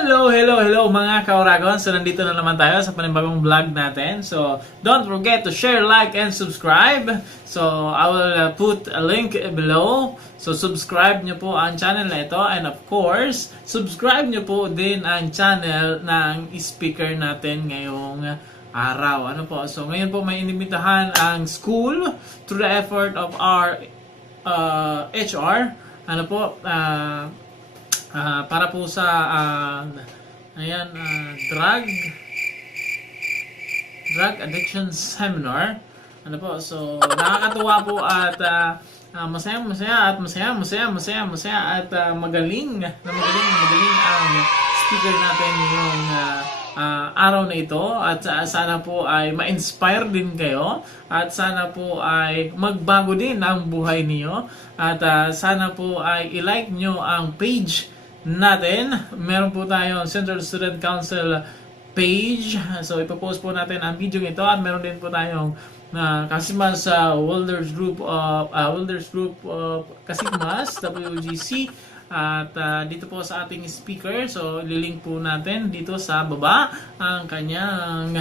Hello mga kauragon. So nandito na naman tayo sa panibagong vlog natin. So don't forget to share, like, and subscribe. So I will put a link below. So subscribe nyo po ang channel na ito. And of course, subscribe nyo po din ang channel ng speaker natin ngayong araw. Ano po? So ngayon po may inimbitahan ang school through the effort of our HR. Ano po? Para po sa drug addiction seminar. Ano po? So nakakatuwa po at masaya at magaling ang speaker natin yung araw na ito at sana po ay ma-inspire din kayo at sana po ay magbago din ang buhay niyo at sana po ay i-like nyo ang page natin. Meron po tayong Central Student Council page. So ipopost po natin ang video ito at meron din po tayong CASIFMAS WELDER group of CASIFMAS WGC at dito po sa ating speaker. So ililink po natin dito sa baba ang kanyang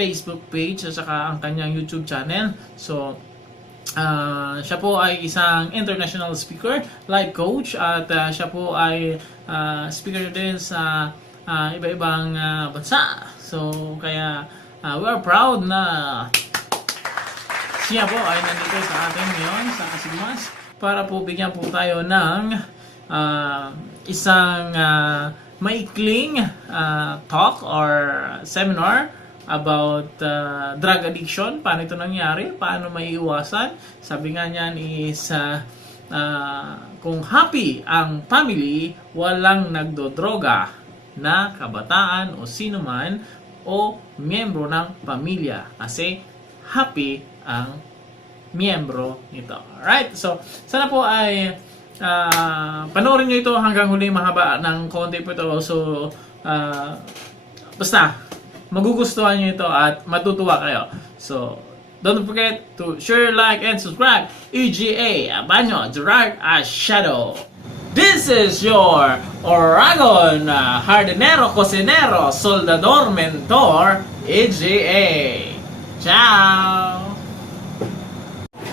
Facebook page at saka ang kanyang YouTube channel. So siya po ay isang international speaker, life coach at siya po ay speaker din sa iba-ibang bansa. So kaya we are proud na siya po ay nandito sa atin ngayon sa CASIFMAS para po bigyan po tayo ng isang maikling talk or seminar about drug addiction. Paano ito nangyari? Paano maiiwasan? Sabi nga niyan is kung happy ang family, walang nagdodroga na kabataan o sino man o miyembro ng pamilya kasi happy ang miyembro nito. Alright? So, sana po ay panoorin nyo ito hanggang huli. Mahaba ng konti po ito. So, basta magugustuhan nyo ito at matutuwa kayo. So, don't forget to share, like, and subscribe. A.G.A. Abanyo, Gerard Shadow. This is your Oragon Hardinero, Cocinero, Soldador, Mentor, A.G.A. Ciao!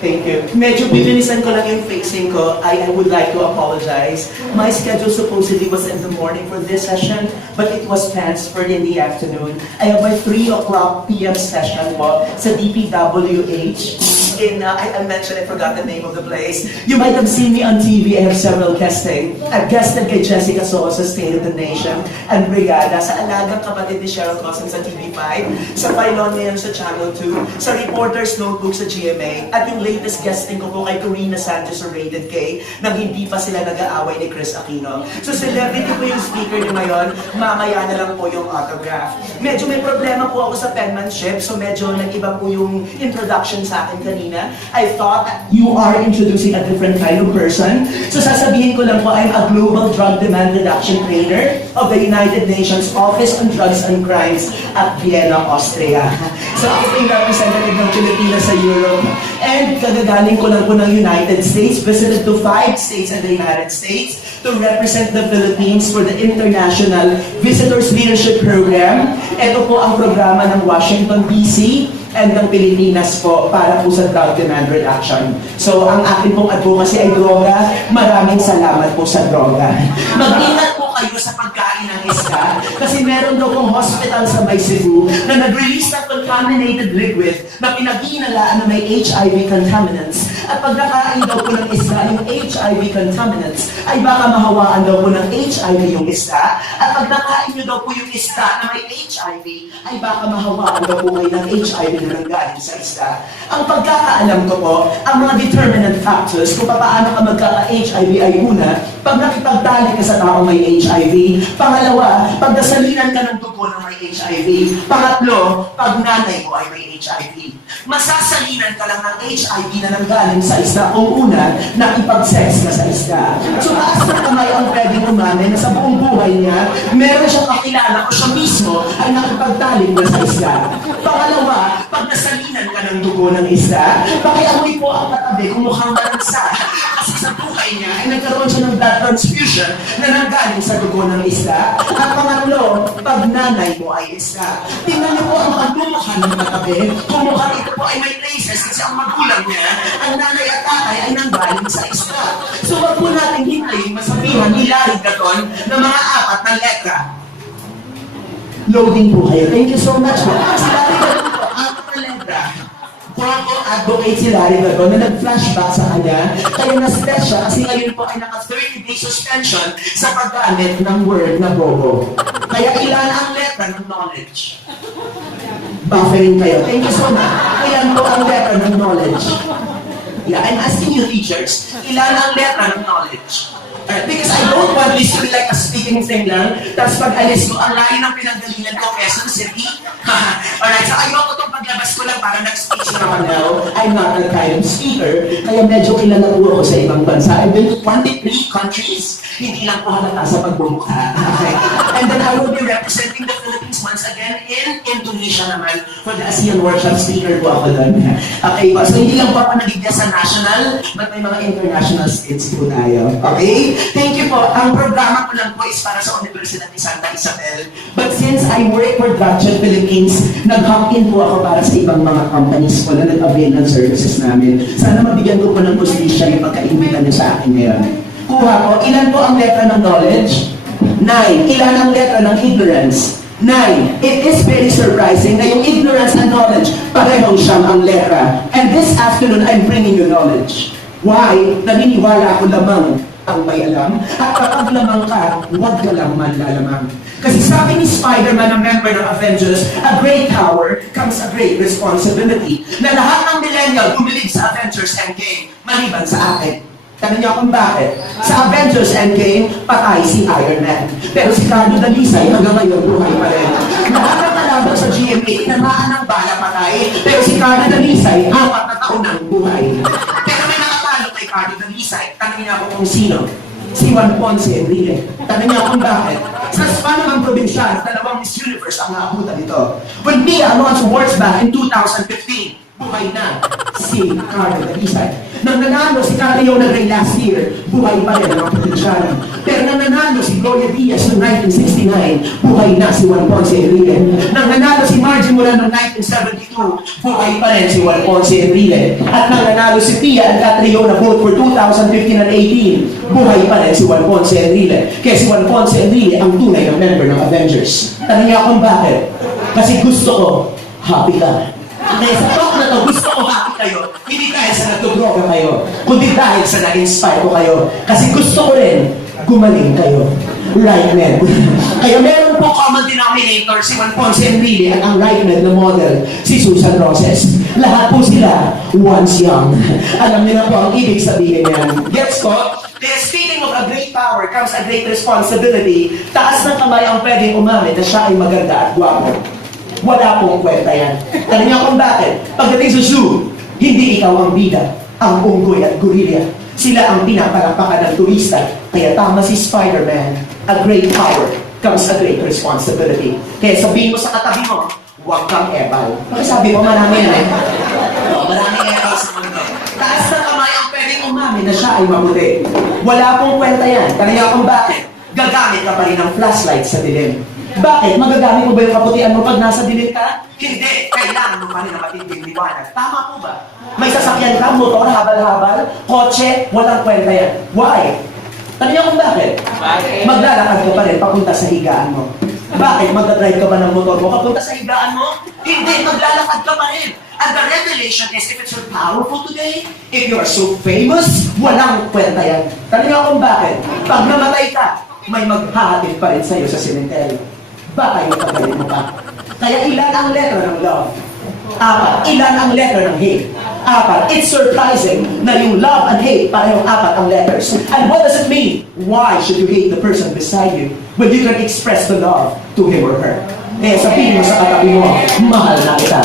Thank you. Medyo bibilisan ko lang yung facing ko. I would like to apologize. My schedule supposedly was in the morning for this session, but it was transferred in the afternoon. I have my 3 o'clock p.m. session po sa DPWH. I mentioned, I forgot the name of the place. You might have seen me on TV. I have several guesting. I've guested kay Jessica Soho sa State of the Nation and Brigada, sa alagang kapatid ni Cheryl Cousins sa TV5, sa Filon ngayon sa Channel 2, sa Reporter's Notebook sa GMA, at yung latest guesting ko po kay Corina Sanchez sa Rated K, nang hindi pa sila nag-aaway ni Chris Aquino. So celebrity po yung speaker niyo ngayon, mamaya na lang po yung autograph. Medyo may problema po ako sa penmanship, so medyo nag-iba po yung introduction sa akin kanina. I thought you are introducing a different kind of person. So sasabihin ko lang po, I'm a Global Drug Demand Reduction Trainer of the United Nations Office on Drugs and Crimes at Vienna, Austria. So ako po yung representative ng Pilipinas sa Europe. And kagagaling ko lang po ng United States, visited to 5 states in the United States to represent the Philippines for the International Visitors Leadership Program. Ito po ang programa ng Washington, D.C. and ng Pilipinas po para po sa drug demand reduction. So, ang akin pong advocacy ay droga. Maraming salamat po sa droga. Mag-ingat po kayo sa pagkain ng isda kasi meron daw pong hospital sa May Cebu na nag-release ng contaminated liquid na pinag-iinalaan na may HIV contaminants. At pag nakain daw po ng isda yung HIV contaminants, ay baka mahawaan daw po ng HIV yung isda. At pag nakain nyo daw po yung isda na may HIV, ay baka mahawaan daw po kayo ng HIV na nanggaling sa isda. Ang pagkakaalam ko po, ang mga determinant factors kung paano ka magkaka-HIV ay una, pag nakipagtali ka sa tao may HIV. Pangalawa, pag nasalinan ka ng dugo na may HIV. Pangatlo, pag nanay mo ay may HIV. Masasalinan ka lang ng HIV na nanggaling sa isda kung una, nakipag-sex ka sa isda. So, taas na kamay ang pwedeng umamin na sa buong buhay niya, meron siyang kakilala o siya mismo ay nakipagtali na sa isda. Pangalawa, pag nasalinan ka ng dugo ng isda, pakiamoy po ang katabi kung mukhang malansa. Kasi sa buhay niya ay nagkaroon siya ng blood transfusion na nanggaling sa dugo ng isda. At pangatlo, pag nanay mo ay isda. Tingnan niyo po ang mga lumukha ng katabi. Kung mukhang ito po ay may traces kasi ang magulang niya, ang nanay at tatay ay nanggaling sa isda. So wag po natin hintayin masabihan hilarig na doon ng mga 4 na letra. Loading po kayo. Thank you so much po. Si Larry Gadon po, 4 na letra. Proto advocate si Larry Gadon na nag-flashback sa kanya. Kaya na-stress siya kasi ngayon po ay naka 30-day suspension sa paggamit ng word na bobo. Kaya ilan ang letra ng knowledge? Buffering kayo. Thank you so much. Ilan po ang letra ng knowledge? Yeah, I'm asking you teachers, ilan ang letra ng knowledge? Because I don't want this to be like a speaking thing lang. Tapos pag alis ko, ang layo ng pinanggalingan ko, Quezon City. Alright, so ayoko itong paglabas ko lang para nag-speech naman now. I'm not that kind of speaker. Kaya medyo kilala po ako sa ibang bansa. I've been to 23 countries. Hindi lang po halata sa pagbumukha. Okay. And then I will be representing the Philippines once again in Indonesia naman for the ASEAN Workshop speaker po ako doon. Okay po, so hindi lang po ako nagigya sa national, but may mga international skills po tayo. Okay? Thank you po. Ang programa ko lang po is para sa Universidad ni Santa Isabel. But since I work for Drugshot Philippines, nag-hop-in po ako para sa ibang mga companies po na nag-avail ng services namin. Sana mabigyan ko po ng postisya yung pagka-imbita niyo sa akin ngayon. Kuha po, ilan po ang letra ng knowledge? 9. Ilan ang letra ng ignorance? 9. It is very surprising na yung ignorance and knowledge, parehong siyang ang letra. And this afternoon, I'm bringing you knowledge. Why? Naniniwala ako lamang ang may alam. At kapag lamang ka, huwag ka lang manlalamang. Kasi sabi ni Spider-Man, ang member ng Avengers, a great power comes a great responsibility. Na lahat ng millennial bumilig sa Avengers Endgame, maliban sa akin. Tanong niyo kung bakit? Sa Avengers Endgame, patay si Iron Man. Pero si Carlo Dalisay hanggang ngayon buhay pa rin. Lahat ng kalaban sa GMA, tinamaan ng bala patay. Pero si Carlo Dalisay, 4 na taon ng buhay. Pero may nakatalo kay Carlo Dalisay. Tanong niya ako kung sino. Si Juan Ponce Enrile. Tanong niya kung bakit. Sa Spano ng probinsya, 2 Miss Universe ang nakabutan nito. When Mia Alonso awards back in 2015, buhay na si Carlo Dalisay. Nang nanalo si Cariona Gray last year, buhay pa rin ang probinsya. Pero nang nanalo si Gloria Diaz noong 1969, buhay na si Juan Ponce Enrile. Nang nanalo si Margie Moran noong 1972, buhay pa rin si Juan Ponce Enrile. At nang nanalo si Pia and Catriona both for 2015 and 18, buhay pa rin si Juan Ponce Enrile. Kaya si Juan Ponce Enrile ang tunay na member ng Avengers. Tanong niya kung bakit? Kasi gusto ko, happy ka. Kaya sa talk na to, gusto ko happy kayo. Hindi dahil sa nagdodroga kayo, kundi dahil sa na-inspire ko kayo. Kasi gusto ko rin, gumaling kayo. Right man. Kaya meron po common denominator si Juan Ponce Enrile at ang right man na model, si Susan Roses. Lahat po sila, once young. Alam niyo na po ang ibig sabihin yan. Gets ko? Kaya speaking of a great power comes a great responsibility. Taas ng kamay ang pwedeng umamin na siya ay maganda at gwapo. Wala pong kwenta yan. Tanong niyo kung bakit? Pagdating sa zoo, hindi ikaw ang bida, ang unggoy at gorilla. Sila ang pinapalapakan ng turista. Kaya tama si Spider-Man. A great power comes a great responsibility. Kaya sabihin mo sa katabi mo, huwag kang ebal. Sabi mo, marami yan eh. Maraming ebal sa mundo. Taas na kamay ang pwedeng umamin na siya ay mabuti. Wala pong kwenta yan. Tanong niyo kung bakit? Gagamit ka pa rin ng flashlight sa dilim. Bakit? Magagamit mo ba yung kaputian mo pag nasa dilim ka? Hindi. Kailangan mo pa rin ang matinding liwanag. Tama po ba? May sasakyan ka, motor, habal-habal, kotse, walang kwenta yan. Why? Tanong niyo kung bakit? Maglalakad ka pa rin papunta sa higaan mo. Bakit? Magdadrive ka ba ng motor mo papunta sa higaan mo? Hindi. Maglalakad ka pa rin. And the revelation is, if it's so powerful today, if you are so famous, walang kwenta yan. Tanong niyo kung bakit? Pag namatay ka, may maghahatid pa rin sa'yo sa cemetery. Baka yung pagaling mo pa. Kaya ilan ang letter ng love? 4. Ilan ang letter ng hate? 4. It's surprising na yung love and hate, parehong 4 ang letters. And what does it mean? Why should you hate the person beside you when you can express the love to him or her? Eh, sabihin mo sa katabi mo, mahal na kita.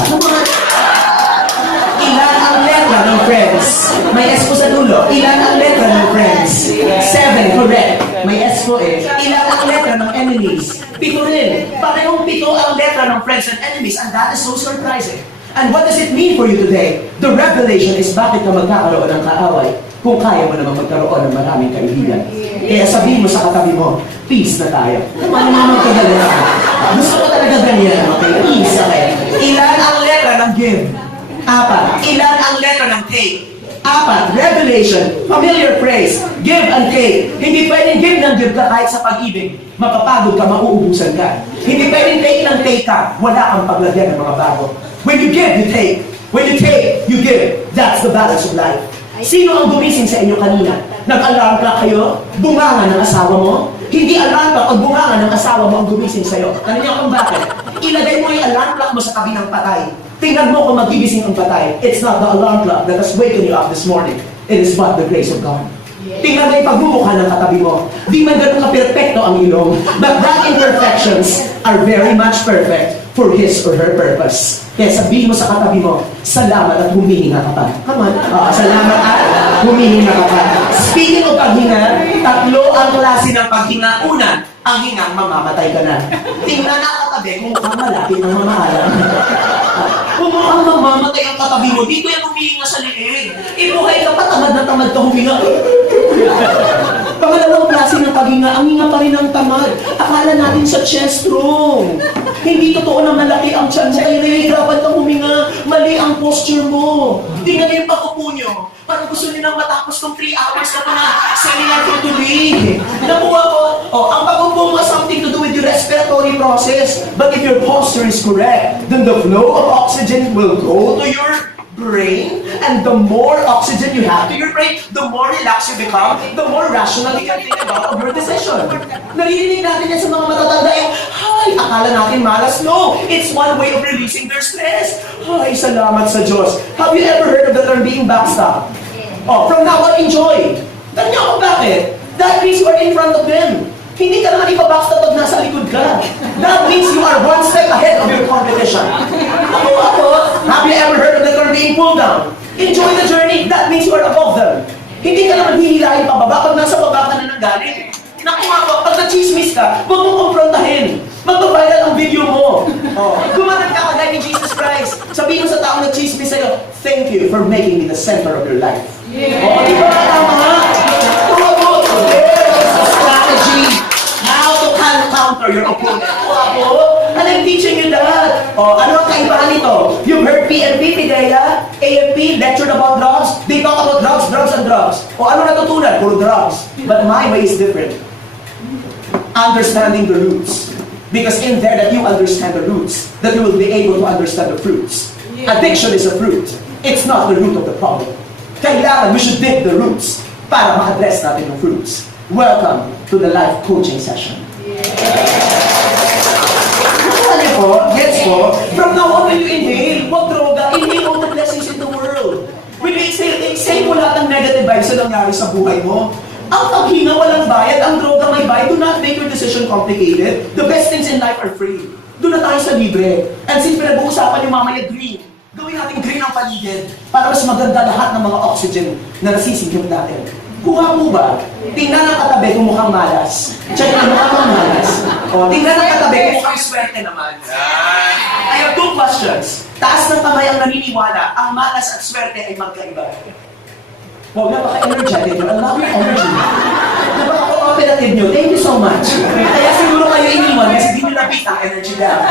Ilan ang letra ng friends? May S po sa dulo. Ilan ang letra ng friends? 7, correct. May S po eh. Ilan ang letra ng enemies? 7 rin. Parehong 7 ang letra ng friends and enemies, and that is so surprising. And what does it mean for you today? The revelation is bakit ka magkakaroon ng kaaway. kung kaya mo naman magkaroon ng maraming kaibigan. Kaya sabihin mo sa katabi mo, peace na tayo. Ano naman kagala? Gusto ko talaga ganyan, okay? Peace, okay? Ilan ang letra ng give? 4. Ilan ang letra ng take? 4. Revelation, familiar phrase, give and take. Hindi pwedeng give ng give ka kahit sa pag-ibig. Mapapagod ka, mauubusan ka. Hindi pwedeng take ng take ka. Wala kang paglagyan ng mga bago. When you give, you take. When you take, you give. That's the balance of life. Sino ang gumising sa inyo kanina? Nag-alarm clock kayo? Bunganga ng asawa mo? Hindi alarm clock o bunganga ng asawa mo ang gumising sa'yo. Ano niyo kung bakit? Ilagay mo yung alarm clock mo sa tabi ng patay. Tingnan mo kung magigising ang patay. It's not the alarm clock that has waken you up this morning. It is but the grace of God. Tingnan mo yung pagmumukha ng katabi mo. Di man ganun ka-perfecto ang ilong. But that imperfections are very much perfect for his or her purpose. Kaya sabihin mo sa katabi mo, salamat at humihinga ka pa. Come on. Salamat at humihinga ka pa. Speaking of paghinga, 3 ang klase ng paghinga. Una, ang hingang mamamatay ka na. Tingnan na katabi kung mukhang malapit ng mamaalam. Kung mukhang mamamatay ang katabi mo, dito yan humihinga sa liig. Ibuhay ka pa, tamad na tamad ka huminga. Pangalawang klase ng paghinga, ang hinga pa rin ng tamad. Akala natin sa chest strong. Hindi totoo na malaki ang tiyan mo, kaya nahihirapan kang huminga. Mali ang posture mo. Tingnan niyo yung pag-upo niyo. Parang gusto niyo nang matapos ng 3 hours na mga seminar tutuloy. Nakuha ko, ang pag-upo mo has something to do with your respiratory process. But if your posture is correct, then the flow of oxygen will go to your brain, and the more oxygen you have to your brain, the more relaxed you become, the more rational you can think about your decision. Naririnig natin yan sa mga matatanda yung, "Hay, akala natin malas." No, it's one way of releasing their stress. Hay, salamat sa Diyos. Have you ever heard of the term being backstop? From now on, enjoy. Tanya ko bakit? That means you are in front of them. Hindi ka naman ipabackstop pag nasa likod ka. That means you are one step ahead of your competition. Ako, have you ever heard of the term being pulled down? Enjoy the journey. That means you are above them. Hindi ka naman hihilahin pababa pag nasa baba ka na nanggaling. Naku ako, pag na-chismis ka, huwag mong kumprontahin. Magbaviral ang video mo. Gumanap ka kagaya ni Jesus Christ. Sabihin mo sa taong nag-chismis sa'yo, "Thank you for making me the center of your life." Di ba? Tama nga. There's a strategy how to counter your opponent. And I'm teaching you that. Ano ang kaibahan nito? You've heard PNP, PIDEA, AFP, lectured about drugs. They talk about drugs, drugs, and drugs. Ano natutunan? Puro drugs. But my way is different. Understanding the roots. Because in there that you understand the roots, that you will be able to understand the fruits. Addiction is a fruit. It's not the root of the problem. Kailangan we should dig the roots para ma-address natin yung fruits. Welcome to the life coaching session. Gets po, from now on when you inhale, wag droga, inhale all the blessings in the world. When you exhale mo lahat ng negative vibes na nangyari sa buhay mo. Ang paghinga walang bayad, ang droga may bayad. Do not make your decision complicated. The best things in life are free. Doon na tayo sa libre. And since pinag-uusapan yung mamaya green, gawin natin green ang paligid para mas maganda lahat ng mga oxygen na nasisingkip natin. Kuha mo ba? Tingnan ang katabi kung mukhang malas. Check na mukhang malas. Tingnan ang katabi kung mukhang swerte naman. I have 2 questions. Taas ng kamay ang naniniwala, ang malas at swerte ay magkaiba. Napaka-energetic nyo. I love your energy. Napaka-cooperative nyo. Thank you so much. Kaya siguro kayo iniwan kasi di nyo napita ang energy lang.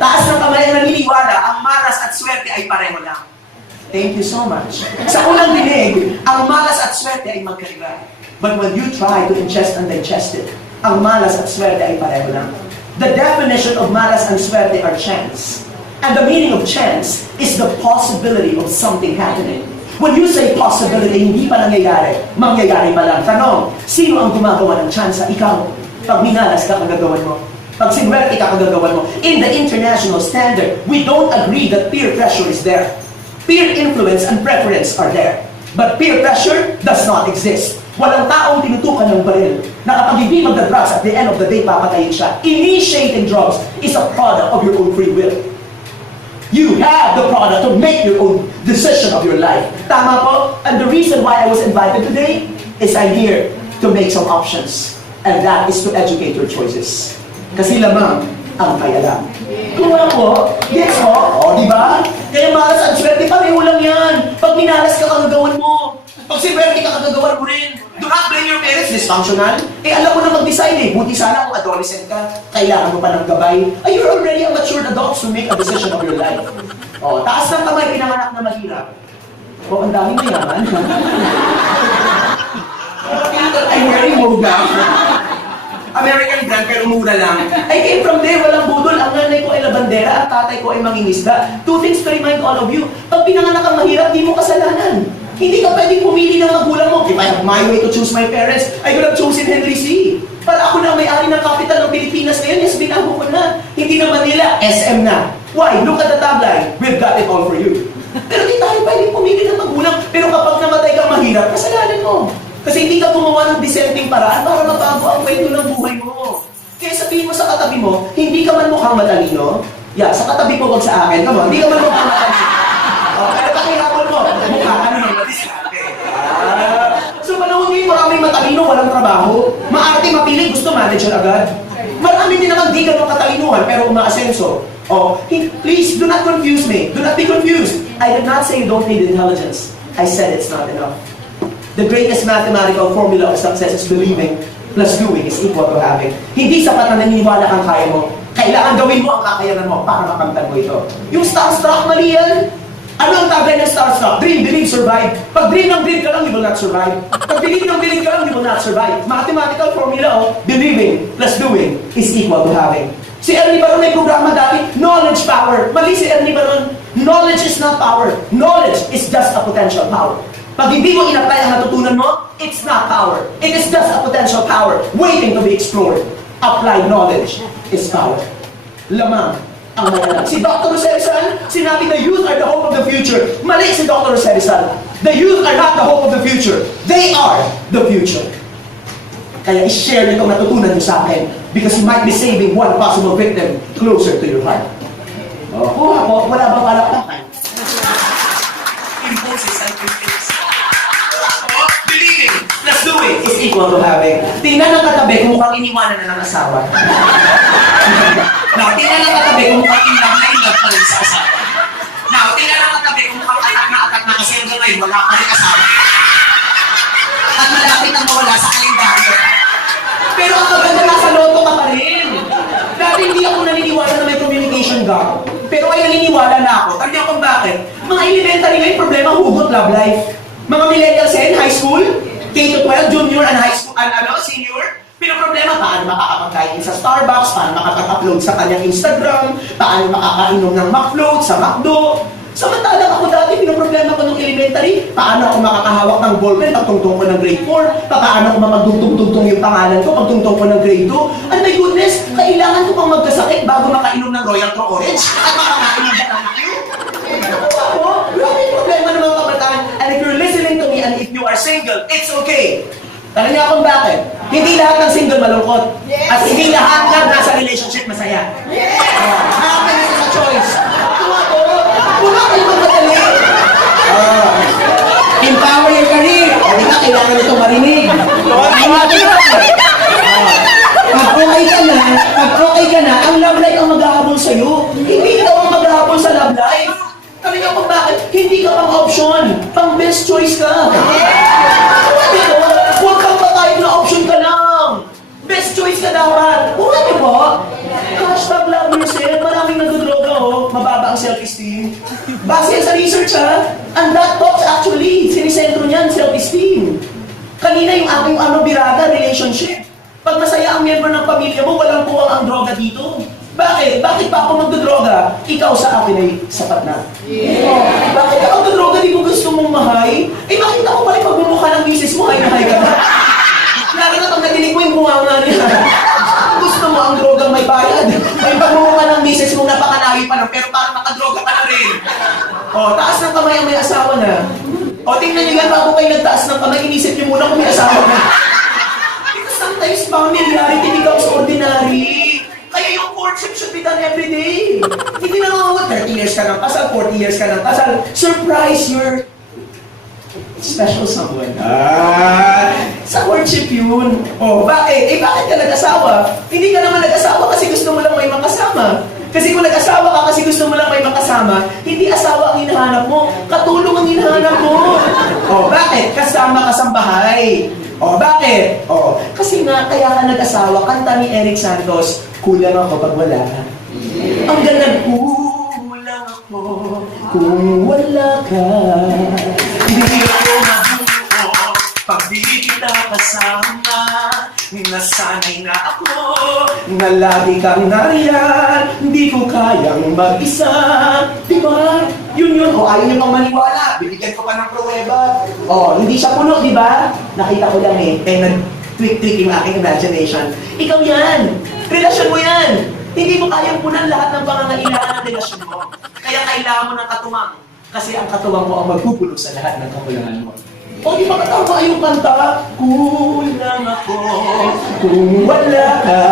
Taas ng kamay ang naniniwala, ang malas at swerte ay pareho lang. Thank you so much. Sa unang dinig, ang malas at swerte ay magkaiba. But when you try to ingest and digest it, ang malas at swerte ay pareho lang. The definition of malas and swerte are chance. And the meaning of chance is the possibility of something happening. When you say possibility, hindi pa nangyayari, mangyayari pa lang. Tanong, sino ang gumagawa ng chance? Ikaw. Pag minalas ka, kagagawan mo. Pag sinwerte ka, kagagawan mo. In the international standard, we don't agree that peer pressure is there. Peer influence and preference are there. But peer pressure does not exist. Walang taong tinutukan ng baril na kapag hindi magda-drugs at the end of the day, papatayin siya. Initiating drugs is a product of your own free will. You have the product to make your own decision of your life. Tama po? And the reason why I was invited today is I'm here to make some options. And that is to educate your choices. Kasi lamang ang kaya lang. Kuha po, gets po, di ba? Kaya malas at swerte, pareho lang yan. Pag minalas ka, kagagawan mo. Pag swerte ka, kagagawan mo rin. Do not blame your parents, dysfunctional. Alam mo na mag-decide eh. Buti sana kung adolescent ka, kailangan mo pa ng gabay. You're already a mature adult to make a decision of your life. Taas ng kamay, pinanganak na mahirap. Ang daming mayaman. I'm wearing moga. American brand pero mura lang. I came from there, walang budol. Ang nanay ko ay labandera, ang tatay ko ay mangingisda. Two things to remind all of you. Pag pinanganak ang mahirap, di mo kasalanan. Hindi ka pwedeng pumili ng magulang mo. If I have my way to choose my parents, I could have chosen Henry C. Para ako na may-ari ng capital ng Pilipinas ngayon, yes, binago ko na. Hindi na Manila, SM na. Why? Look at the tagline. We've got it all for you. Pero di tayo pwedeng pumili ng magulang. Pero kapag namatay kang mahirap, kasalanan mo. Kasi hindi ka gumawa ng dissenting paraan para mabago ang kwento ng buhay mo. Kaya sabihin mo sa katabi mo, hindi ka man mukhang matalino. Sa katabi mo, wag sa akin. Come on, hindi ka man mukhang matalino. Pero pakihapon mo, mukha ka naman madiskarte. So panahon ngayon, maraming matalino, walang trabaho. Maarte, mapili, gusto manager agad. Marami din naman di ganun katalinuhan, pero umaasenso. Please, do not confuse me. Do not be confused. I did not say you don't need intelligence. I said it's not enough. The greatest mathematical formula of success is believing plus doing is equal to having. Hindi sapat na naniniwala kang kaya mo. Kailangan gawin mo ang kakayanan mo para makamtan mo ito. Yung starstruck, mali yan. Ano ang tagline ng starstruck? Dream, believe, survive. Pag dream ka lang, you will not survive. Pag believe ka lang, you will not survive. Mathematical formula believing plus doing is equal to having. Si Ernie Baron may programa dati, knowledge power. Mali si Ernie Baron. Knowledge is not power. Knowledge is just a potential power. Pag hindi mo in-apply ang natutunan mo, it's not power. It is just a potential power waiting to be explored. Applied knowledge is power. Lamang ang mayaman. Si Dr. Rizal, sinabi the youth are the hope of the future. Mali si Dr. Rizal. The youth are not the hope of the future. They are the future. Kaya i-share itong natutunan niyo sa akin because you might be saving one possible victim closer to your heart. Kuha po, wala bang palakpakan? Imposes and mistakes. Believing plus doing is equal to having. Tingnan ng katabi kung mukhang iniwanan na ng asawa. Now, tingnan ng katabi kung mukhang in-love pa rin sa asawa. Now, tingnan ng katabi kung mukhang atak na kasi hanggang ngayon wala pa rin asawa. At malapit na mawala sa kalendaryo. Pero ang maganda, nasa loto ka pa rin. Dati hindi ako naniniwala na may communication gap. Pero ay naniniwala na ako. Tandaan kung bakit. Mga elementary ngayon, problema, hugot love life. Mga millennials in high school, K-12, junior and high school, senior, pinaproblema, paano makakapagkain sa Starbucks, paano makakapag-upload sa kanyang Instagram, paano makakainom ng McFloat sa McDo. Samantalang ako dati, pinaproblema ko nung elementary, paano ako makakahawak ng ballpen pagtungtong ko ng grade 4, paano ako mamagdugtong-tugtong yung pangalan ko pagtungtong ko ng grade 2. And my goodness, kailangan ko pang magkasakit bago makainom ng Royal Pro Orange at makakain ng Banana Q. Grabe yung problema ng mga kabataan. And if you're listening to me and if you are single, it's okay. Tanong niyo akong bakit? Hindi lahat ng single malungkot. Yes. At hindi lahat ng nasa relationship masaya. Yes. Happiness is a choice. Wala kayo magmadali. Empower your career. Hindi ka kailangan itong marinig. Pag okay ka na, ang love life ang maghahabol sa'yo. Hindi ikaw ang maghahabol sa love life. Kami nga kung bakit, hindi ka pang option. Pang best choice ka. Huwag kang patayag na option ka lang. Best choice ka dapat. Huwag niyo po. Hashtag love yourself. Maraming nagdodroga mababa ang self-esteem. Base sa research and that talks actually, sinisentro niyan, self-esteem. Kanina yung aking birada, relationship. Pag masaya ang member ng pamilya mo, walang puwang ang droga dito. Bakit? Bakit pa ako magdodroga? Ikaw sa akin ay sapat na. Yeah. Bakit ka magdodroga? Di mo gusto mong mahay? Makita ko pa rin pagmumukha ng misis mo, hay na hay ka na. Lalo na pag nadinig mo yung bunganga niya. Gusto mo ang drogang may bayad. May pagmumukha ng misis mo, napakalayo pa lang, pero parang nakadroga ka na rin. Taas ng kamay ang may asawa na. Tingnan nyo yan, bago kayo nagtaas ng kamay, inisip nyo muna kung may asawa na. Because sometimes familiarity becomes ordinary. Kaya yung courtship should be done every day. Hindi na nga 30 years ka ng kasal, 40 years ka ng kasal. Surprise your special someone. Sa courtship yun. Bakit? Bakit ka nag-asawa? Hindi ka naman nag-asawa kasi gusto mo lang may makasama. Kasi kung nag-asawa ka kasi gusto mo lang may makasama, hindi asawa ang hinahanap mo, katulong ang hinahanap mo. O, bakit? Kasama kasambahay. O, bakit? O, kasi nga, kaya ka nag-asawa, kanta ni Eric Santos, kulang ako pag wala ka. Ang ganda, kulang ako kung wala ka. Hindi ako mabuo pag di kita kasama. Nasanay na ako na lagi kang nariyan. Hindi ko kayang mag-isa. Diba? Yun. O, ayaw niyo pang maniwala. Bibigyan ko pa ng pruweba. O, hindi siya puno, diba? Nakita ko lang eh. Nag-tweak-tweak yung aking imagination. Ikaw yan. Relasyon mo yan. Hindi mo kayang punan lahat ng pangangailangan ng relasyon mo. Kaya kailangan mo ng katuwang. Kasi ang katuwang mo ang magpupuno sa lahat ng kakulangan mo. O, di ba katama yung kanta? Kulang ako kung wala ka.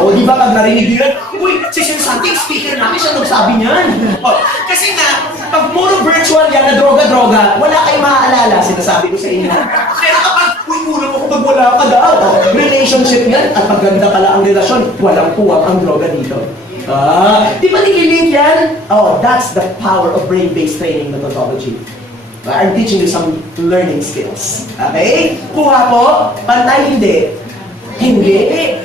O, di ba pag narinig yun? Uy, si Santing speaker namin siya nagsabi niyan. O, kasi nga, pag puro virtual yan na droga-droga, wala kayong maaalala, sinasabi ko sa inyo. Pero kapag, uy, kulang ako pag wala ka daw. Relationship yan, at pagganda pala ang relasyon, walang puwang ang droga dito. Di ba nililink yan? Oh, that's the power of brain-based training methodology. I'm teaching you some learning skills. Okay? Kuha po, pantay hindi. Hindi.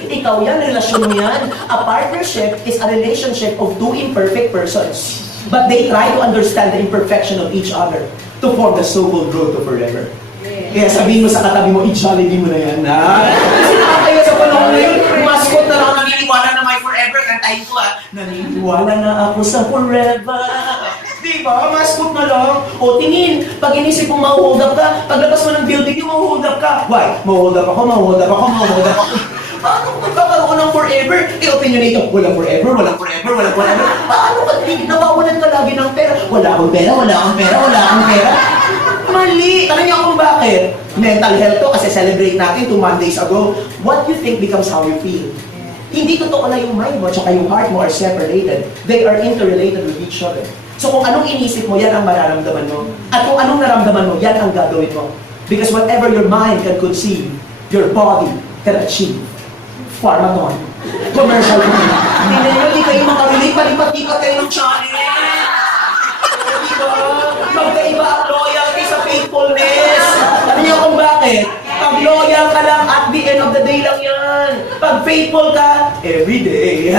Ikaw yan, relasyon mo yan. A partnership is a relationship of two imperfect persons. But they try to understand the imperfection of each other to form the so-called road to forever. Kaya sabihin mo sa katabi mo, i-jollibee mo na yan, ha? Kasi nakakaya sa panahon na yun, mascot na lang naniniwala na may forever. Kantahin ko, ha? Naniniwala na ako sa forever. Diba? Mascot na lang. O, tingin, pag inisip mong mahuhold up ka, paglabas mo ng building yung mahuhold up ka. Why? Mahuhold up ako. Paano kung magkakaroon ng forever? I-opinionate ako, walang forever. Paano ka nawawalan ka lagi ng pera? Wala akong pera. Mali! Tanong niyo kung bakit? Mental health to kasi celebrate natin 2 Mondays ago. What you think becomes how you feel. Hindi totoo na yung mind mo at yung heart mo are separated. They are interrelated with each other. So kung anong inisip mo, yan ang mararamdaman mo. At kung anong naramdaman mo, yan ang gagawin mo. Because whatever your mind can conceive, your body can achieve. Pharmaton. Commercial. Hindi kayo makarelate, palipat-ipat kayo ng channel. Diba? Magkaiba ang loyalty sa faithfulness. Alam niyo kung bakit? Pag loyal ka lang, at the end of the day lang yan. Pag faithful ka, every day.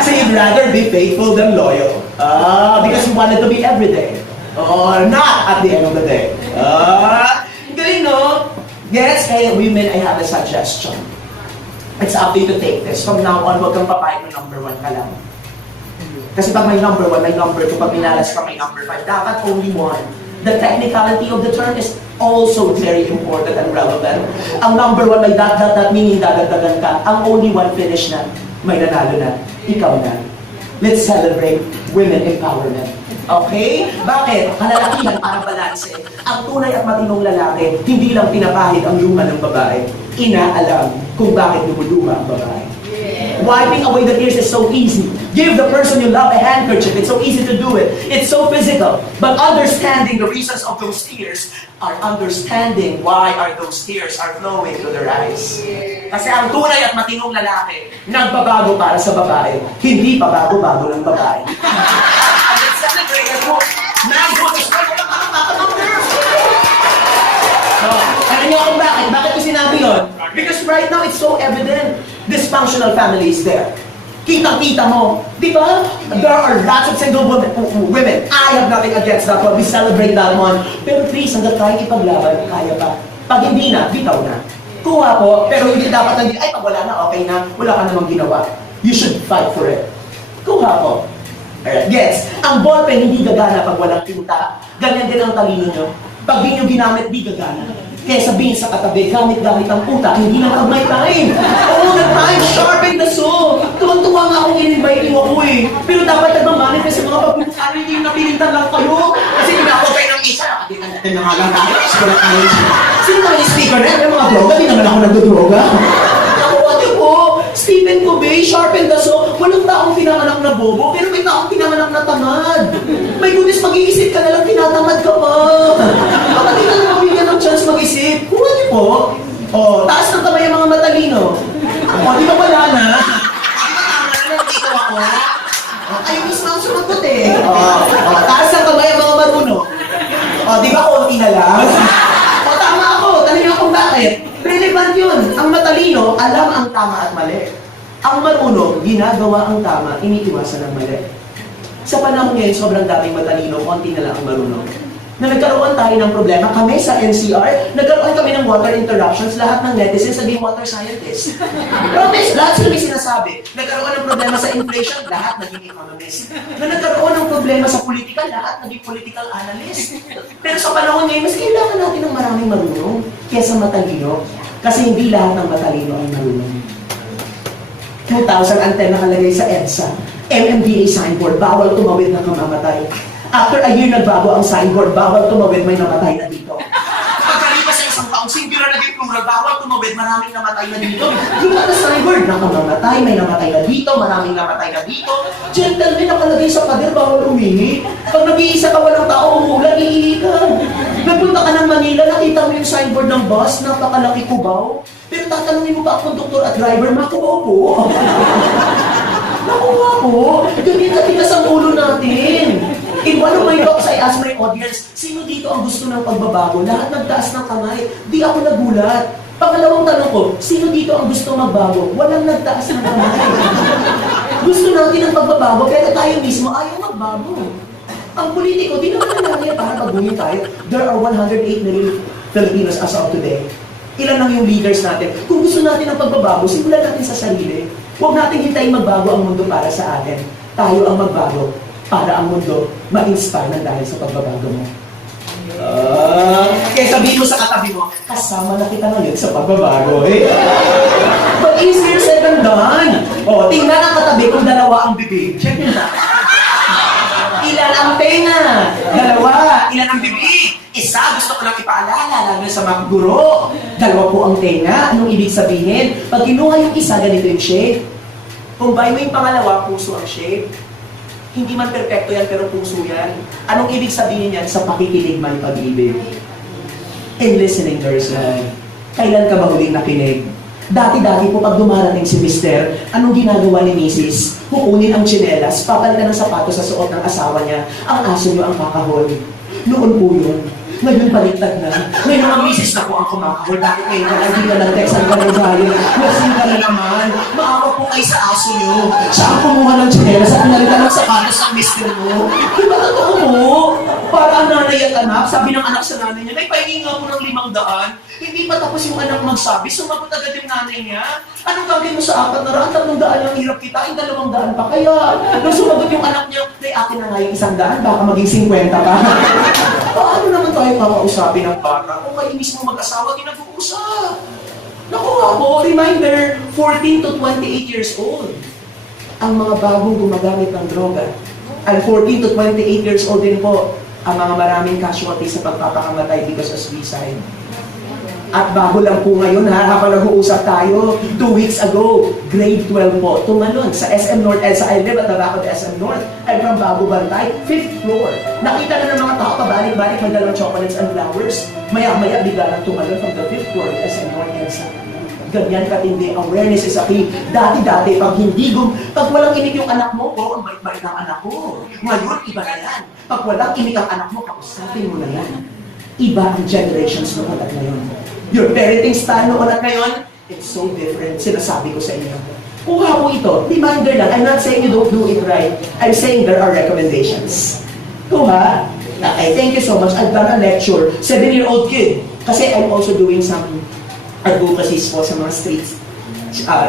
So you'd rather be faithful than loyal. Because you wanted to be every day. Not at the end of the day. Galing, no? Yes, kaya women, I have a suggestion. It's up to you to take this. From now on, huwag kang papayag ng number 1 ka lang. Kasi pag may number 1, may number 2, pag minalas ka, may number 5. Dapat only 1. The technicality of the term is also very important and relevant. Ang number 1, may dot, meaning dadagdagan ka. Ang only 1, finish na. May nanalo na. Ikaw na. Let's celebrate women empowerment. Okay? Bakit? Kalalakihan para balanse. Ang tunay at matinong lalaki, hindi lang pinapahid ang luma ng babae. Inaalam kung bakit dumuduma ang babae. Wiping away the tears is so easy. Give the person you love a handkerchief. It's so easy to do it. It's so physical. But understanding the reasons of those tears are understanding why are those tears are flowing to their eyes. Kasi ang tunay at matinong lalaki, nagbabago para sa babae, hindi pabago-bago ng babae. And let's celebrate as well. Manhood is right at alam niyo kung bakit? Bakit ko sinabi yun? Because right now, it's so evident. Dysfunctional family is there. Kitang-kita mo. Di ba? There are lots of single women. I have nothing against that one. We celebrate that one. Pero please, hanggang kaya ipaglaban, kaya pa. Pag hindi na, bitaw na. Kuha po, pero hindi dapat ay pag wala na, okay na, wala ka namang ginawa. You should fight for it. Kuha po. Alright, yes. Ang ballpen hindi gagana pag walang tinta. Ganyan din ang talino nyo. Pag di nyo ginamit, di gagana. Kaya sabihin sa katabi, gamit-gamit ang puta, hindi lang pag may time. Oo, nag-time, sharpen the saw. Tuwang-tuwa nga akong in-invite ako eh. Pero dapat nagmamanifest yung mga pagpupusan, hindi yung napilintan lang kayo. Kasi ginagawa kayo ng isa, nakakita natin na nga lang tayo. Sino naman yung speaker na? May mga droga, di naman ako nagdodroga. Nakuha niyo po, Stephen Covey, sharpen the saw. Walang taong pinanganak na bobo, pero may taong pinanganak na tamad. May goodness, mag-iisip ka na lang, tinatamad ka pa. Baka di ka lang mabigyan ng chance mag-isip. Kuha niyo po. O, taas ng kamay ang mga matalino. O, di ba wala na? Di ba tama na nandito ako? Ay, mismo ang sumagot eh. O, taas ng kamay ang mga marunong. O, di ba konti na lang? Bakit? Relevant yun. Ang matalino, alam ang tama at mali. Ang marunong, ginagawa ang tama, iniiwasan ang mali. Sa panahon ngayon, sobrang daming matalino, konti na lang ang marunong. Na nagkaroon tayo ng problema, kami sa NCR, nagkaroon kami ng water interruptions, lahat ng netizens naging water scientists. Promise, lahat sila may sinasabi. Nagkaroon ng problema sa inflation, lahat naging economist. Na nagkaroon ng problema sa politika, lahat naging political analyst. Pero sa panahon ngayon, mas kailangan natin ng maraming marunong kesa matalino. Kasi hindi lahat ng matalino ay marunong. 2010 nakalagay sa EDSA, MMDA signboard, bawal tumawid ng kamamatay. After a year, nagbago ang signboard, bawal tumawid, may namatay na dito. Pagkalipas sa isang taong, singular naging plural, bawal tumawid, maraming namatay na dito. Yung at signboard, nakamamatay, may namatay na dito, maraming namatay na dito. Gentlemen, nakalagay sa pader, bawal umihi. Pag nag-iisa ka walang tao, umulan, iihi ka. Nagpunta ka ng Manila, nakita mo yung signboard ng bus, napakalaki kubaw. Pero tatanungin mo pa ang konduktor at driver, makubaw po. Nakuha po. Ganyan katigas ang ulo natin. In one of my talks, I asked my audience, sino dito ang gusto ng pagbabago? Lahat nagtaas ng kamay. Di ako nagulat. Pangalawang tanong ko, sino dito ang gusto magbago? Walang nagtaas ng kamay. Gusto natin ang pagbabago, pero tayo mismo ayaw magbago. Ang politiko, di naman nangyari para baguhin tayo. There are 108 million Filipinos as of today. Ilan lang yung leaders natin. Kung gusto natin ang pagbabago, simulan natin sa sarili. Huwag natin hintayin magbago ang mundo para sa atin. Tayo ang magbago para ang mundo ma-inspire ng dahil sa pagbabago mo. Kaya sabihin mo sa katabi mo, kasama na kita ngayon sa pagbabago. But easier said than done. O, tingnan ang katabi kung dalawa ang bibig. Check nyo na. Ilan ang tenga? Dalawa. Ilan ang bibig? Isa, gusto ko lang ipaalala, lalo sa mga guro. Dalawa po ang tenga. Anong ibig sabihin? Pag kinuha yung isa, ganito yung shape. Kung bayo yung pangalawa, puso ang shape. Hindi man perfecto yan, pero puso yan. Anong ibig sabihin yan? Sa pakikinig may pag-ibig. In listening, there's love. Kailan ka ba huling nakinig? Dati-dati po pag dumarating si Mister, anong ginagawa ni Mrs.? Kukunin ang tsinelas, papalitan ng sapatos sa suot ng asawa niya, ang aso niyo ang kakahol. Noon po yun. Ngayon baliktad na. Ngayon ang misis na po ang kumakahol. Dati kayo na hindi ka lang text ang ganun-galing. Lasing ka na naman. Maawa po kayo sa aso niyo. Siya ang kumuha ng tsinelas at pinalitan ng sapatos ng mister mo. Diba totoo mo? Para ang nanay at anak, sabi ng anak sa nanay niya, may pahingi nga po ng 500. Hindi pa tapos yung anak magsabi, sumagot agad yung nanay niya. Anong gagawin mo sa 400? 300 ang hirap kita, yung 200 pa kaya. Nung sumagot yung anak niya, may akin na nga yung 100, baka maging 50 pa. Paano naman tayo kakausapin ng bata kung kayo mismo mag-asawa din nag-uusap? Naku nga po, reminder, 14 to 28 years old. Ang mga bagong gumagamit ng droga. At 14 to 28 years old din po, ang mga maraming casualties sa pagpapakamatay because of suicide. At bago lang po ngayon ha, habang nag-uusap tayo, 2 weeks ago, grade 12 po, tumalon sa SM North EDSA. I live at the back of SM North. I'm from Bago Bantay, 5th floor. Nakita na ng mga tao, pabalik-balik, may dalang chocolates and flowers. Maya-maya, bigla lang tumalon from the 5th floor of SM North EDSA. Ganyan katindi, awareness is a key. Dati-dati, pag walang imik yung anak mo, ang bait-bait ng anak ko. Ngayon, iba na yan. Pag walang imik ang anak mo, kausapin mo na yan. Iba ang generations noon at ngayon. Your parenting style noon at ngayon, it's so different. Sinasabi ko sa inyo. Kuha po ito. Reminder lang. I'm not saying you don't do it right. I'm saying there are recommendations. Kuha. Okay, thank you so much. I've done a lecture. 7-year-old kid. Kasi I'm also doing some advocacies po sa mga streets.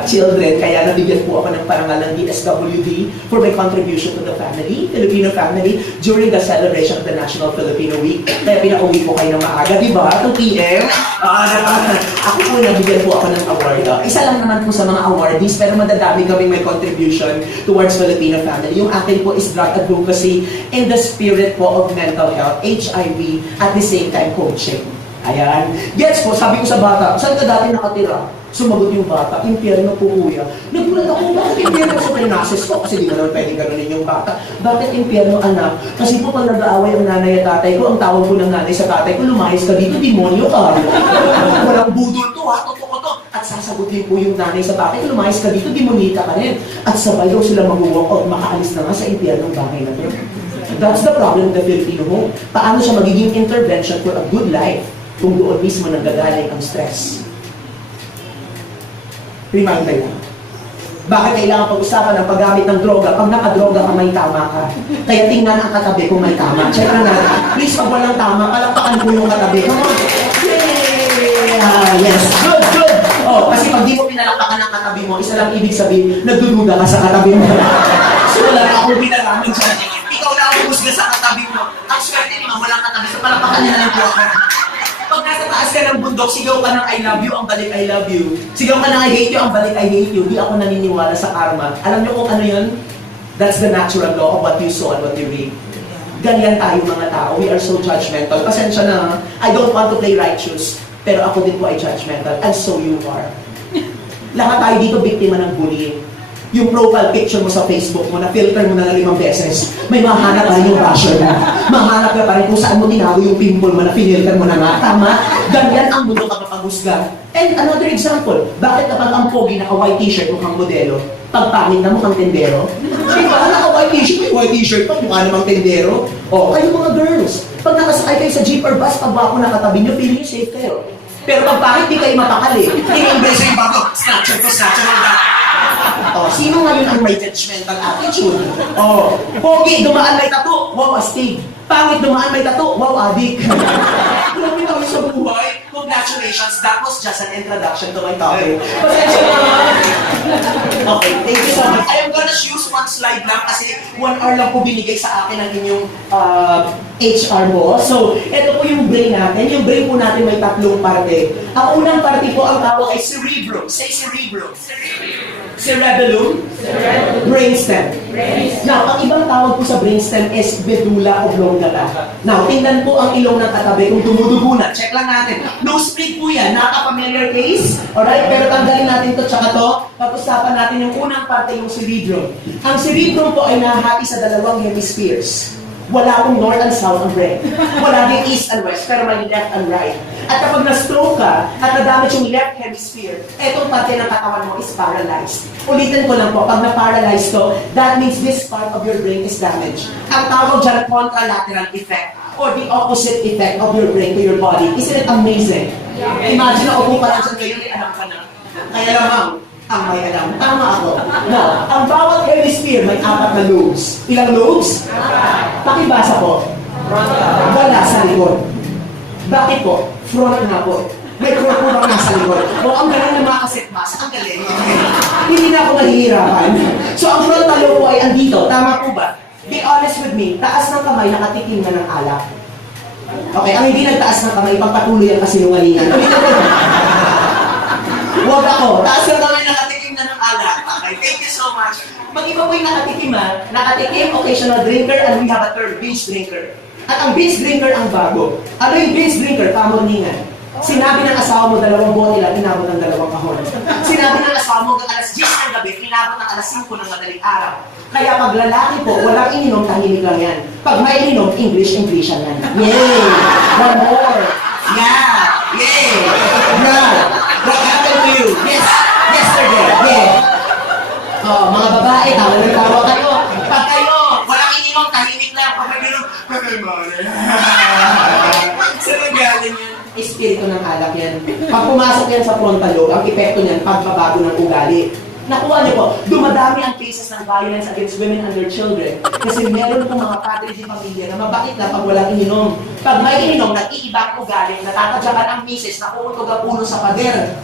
Children, kaya nabigyan po ako ng parangal ng DSWD for my contribution to the family, Filipino family, during the celebration of the National Filipino Week. Kaya pinauwi po kayo ng maaga, di ba? 2 p.m. Ako po, nabigyan po ako ng award. Isa lang naman po sa mga awardees, pero madadami kaming may contribution towards Filipino family. Yung akin po is drug advocacy in the spirit po of mental health, HIV, at the same time coaching. Ayan. Gets po, sabi ko sa bata, saan ka dati nakatira? Sumagot yung bata, impyerno po kuya. Nagulat ako, bakit impyerno sa pinasis ko? Kasi di mo naman pwedeng ganunin yung bata. Bakit impyerno anak? Kasi po pag nag-aaway ang nanay at tatay ko, ang tawag ko ng nanay sa tatay ko, lumayas ka dito, demonyo ka. Walang budol to ha, totoo to. At sasagutin po yung nanay sa tatay ko, lumayas ka dito, demonita ka rin. At sabay daw sila mag-walk out, makaalis na nga sa impyernong bagay na to. That's the problem of the Filipino home. Paano siya magiging intervention for a good life kung doon mismo nanggagaling ang stress? reminder lang. Bakit kailangan pag-usapan ang paggamit ng droga? Pag nakadroga ka, may tama ka. Kaya tingnan ang katabi kung may tama. Check na natin. Please, pag walang tama, palakpakan mo yung katabi. Come on. Yes. Good, good. Oh, kasi pag di mo pinalakpakan ng katabi mo, isa lang ibig sabihin, nagdududa ka sa katabi mo. So wala na akong pinalaman dyan. Ikaw na ang husga sa katabi mo. Ang swerte naman, walang katabi. So palakpakan nila lang po ako. Pag nasa taas ka ng bundok, sigaw ka ng I love you, ang balik I love you. Sigaw ka ng I hate you, ang balik I hate you. Di ako naniniwala sa karma. Alam niyo kung ano yun? That's the natural law of what you sow and what you reap. Ganyan tayo mga tao. We are so judgmental. Pasensya na, I don't want to play righteous. Pero ako din po ay judgmental. And so you are. Lahat tayo dito biktima ng bullying. Yung profile picture mo sa Facebook mo, na-filter mo na 5 beses, may mahanap pa rin yung basher mo. Mahanap ka pa rin kung saan mo tinago yung pimple mo na finilter mo na nga. Tama? Ganyan ang mundo kapag husga. And another example, bakit kapag ang pogi naka-white t-shirt mukhang modelo, pag pangit na mukhang tendero? Diba? Naka-white t-shirt, may white t-shirt pa, mukha namang tendero. O, kayo mga girls, pag nakasakay kayo sa jeep or bus, pag wako nakatabi nyo, feeling nyo safe kayo. Pero pag pangit, di kayo mapakali. Ini-impress yung bago, snatcher ko, snatcher mo ba? Oh, sino ngayon ang may judgmental attitude? Oh, pogi, dumaan may tattoo, wow, astig. Pangit, dumaan may tattoo, wow, adik. Grabe kami sa buhay. Congratulations, that was just an introduction to my topic. Pasensya na. Okay, thank you so much. I am gonna use one slide lang kasi 1 hour lang po binigay sa akin ang inyong HR mo. So, ito po yung brain natin. Yung brain po natin may 3 parte. Ang unang parte po ang tawag ay cerebrum. Say cerebrum. Cerebellum, brainstem. Now, ang ibang tawag po sa brainstem is medulla oblongata. Now, tingnan po ang ilong ng katabi kung dumudugo na. Check lang natin. Nosebleed po yan. Nakaka-familiar case. Alright? Pero tanggalin natin to tsaka to. Pag-usapan natin yung unang parte, yung cerebrum. Ang cerebrum po ay nahati sa 2 hemispheres. Wala pong north and south ang brain. Wala din east and west, pero may left and right. At kapag na-stroke ka, at nadamage yung left hemisphere, etong parte ng katawan mo is paralyzed. Ulitin ko lang po, pag na-paralyzed to, that means this part of your brain is damaged. Ang tawag dyan, contralateral effect, or the opposite effect of your brain to your body. Isn't it amazing? Imagine na upo pa lang dyan ngayon, alam ka na. Kaya lamang, ang may alam. Tama ako. Now, ang bawat hemisphere may 4 na lobes. Ilang lobes? Pakibasa po. Wala sa likod. Bakit po? Front nga po. May front po bang nasa likod? O, ang galing ng mga CASIFMAS. Ang galing. Hindi na ako nahihirapan. So, ang frontal lobe po ay andito. Tama po ba? Be honest with me. Taas ng kamay, nakatikim na ng alak. Okay, ang hindi nagtaas ng kamay, pagpatuloy ang kasinungalingan. Ulitin ko. Huwag ako. Taas ng kamay, nakatikim na ng alak. Okay, thank you so much. Mag-iba po yung nakatikim ha. Nakatikim, occasional drinker, and we have a term, binge drinker. At ang binge drinker ang bago. Ano yung binge drinker? Pamorningan. Sinabi ng asawa mo, 2 bote lang, inabot ng 2 kahon. Sinabi ng asawa mo, alas 10 ng gabi, inabot ng alas 5 ng madaling araw. Kaya pag lalaki po, walang ininom, tahimik lang yan. Pag may ininom, English-Englishan yan. Yay! One more! Yeah! Yay! Yeah! What happened to you? Yes! Yesterday! Yeah! Oh, mga babae, tawa ng tawa kayo. Pag kayo, walang ininom, tahimik lang. Pag may ininom, saan ang galing yan? Espiritu ng alak yan. Pag pumasok yan sa frontal lobe, ang epekto niyan, pagbabago ng ugali. Nakuha niyo po, dumadami ang cases ng violence against women and their children kasi meron pong mga padre di pamilya na mabait na pag walang ininom. Pag may ininom, nag-iiba ang ugali, natatadyakan ang misis, nakuutog ang ulo sa pader.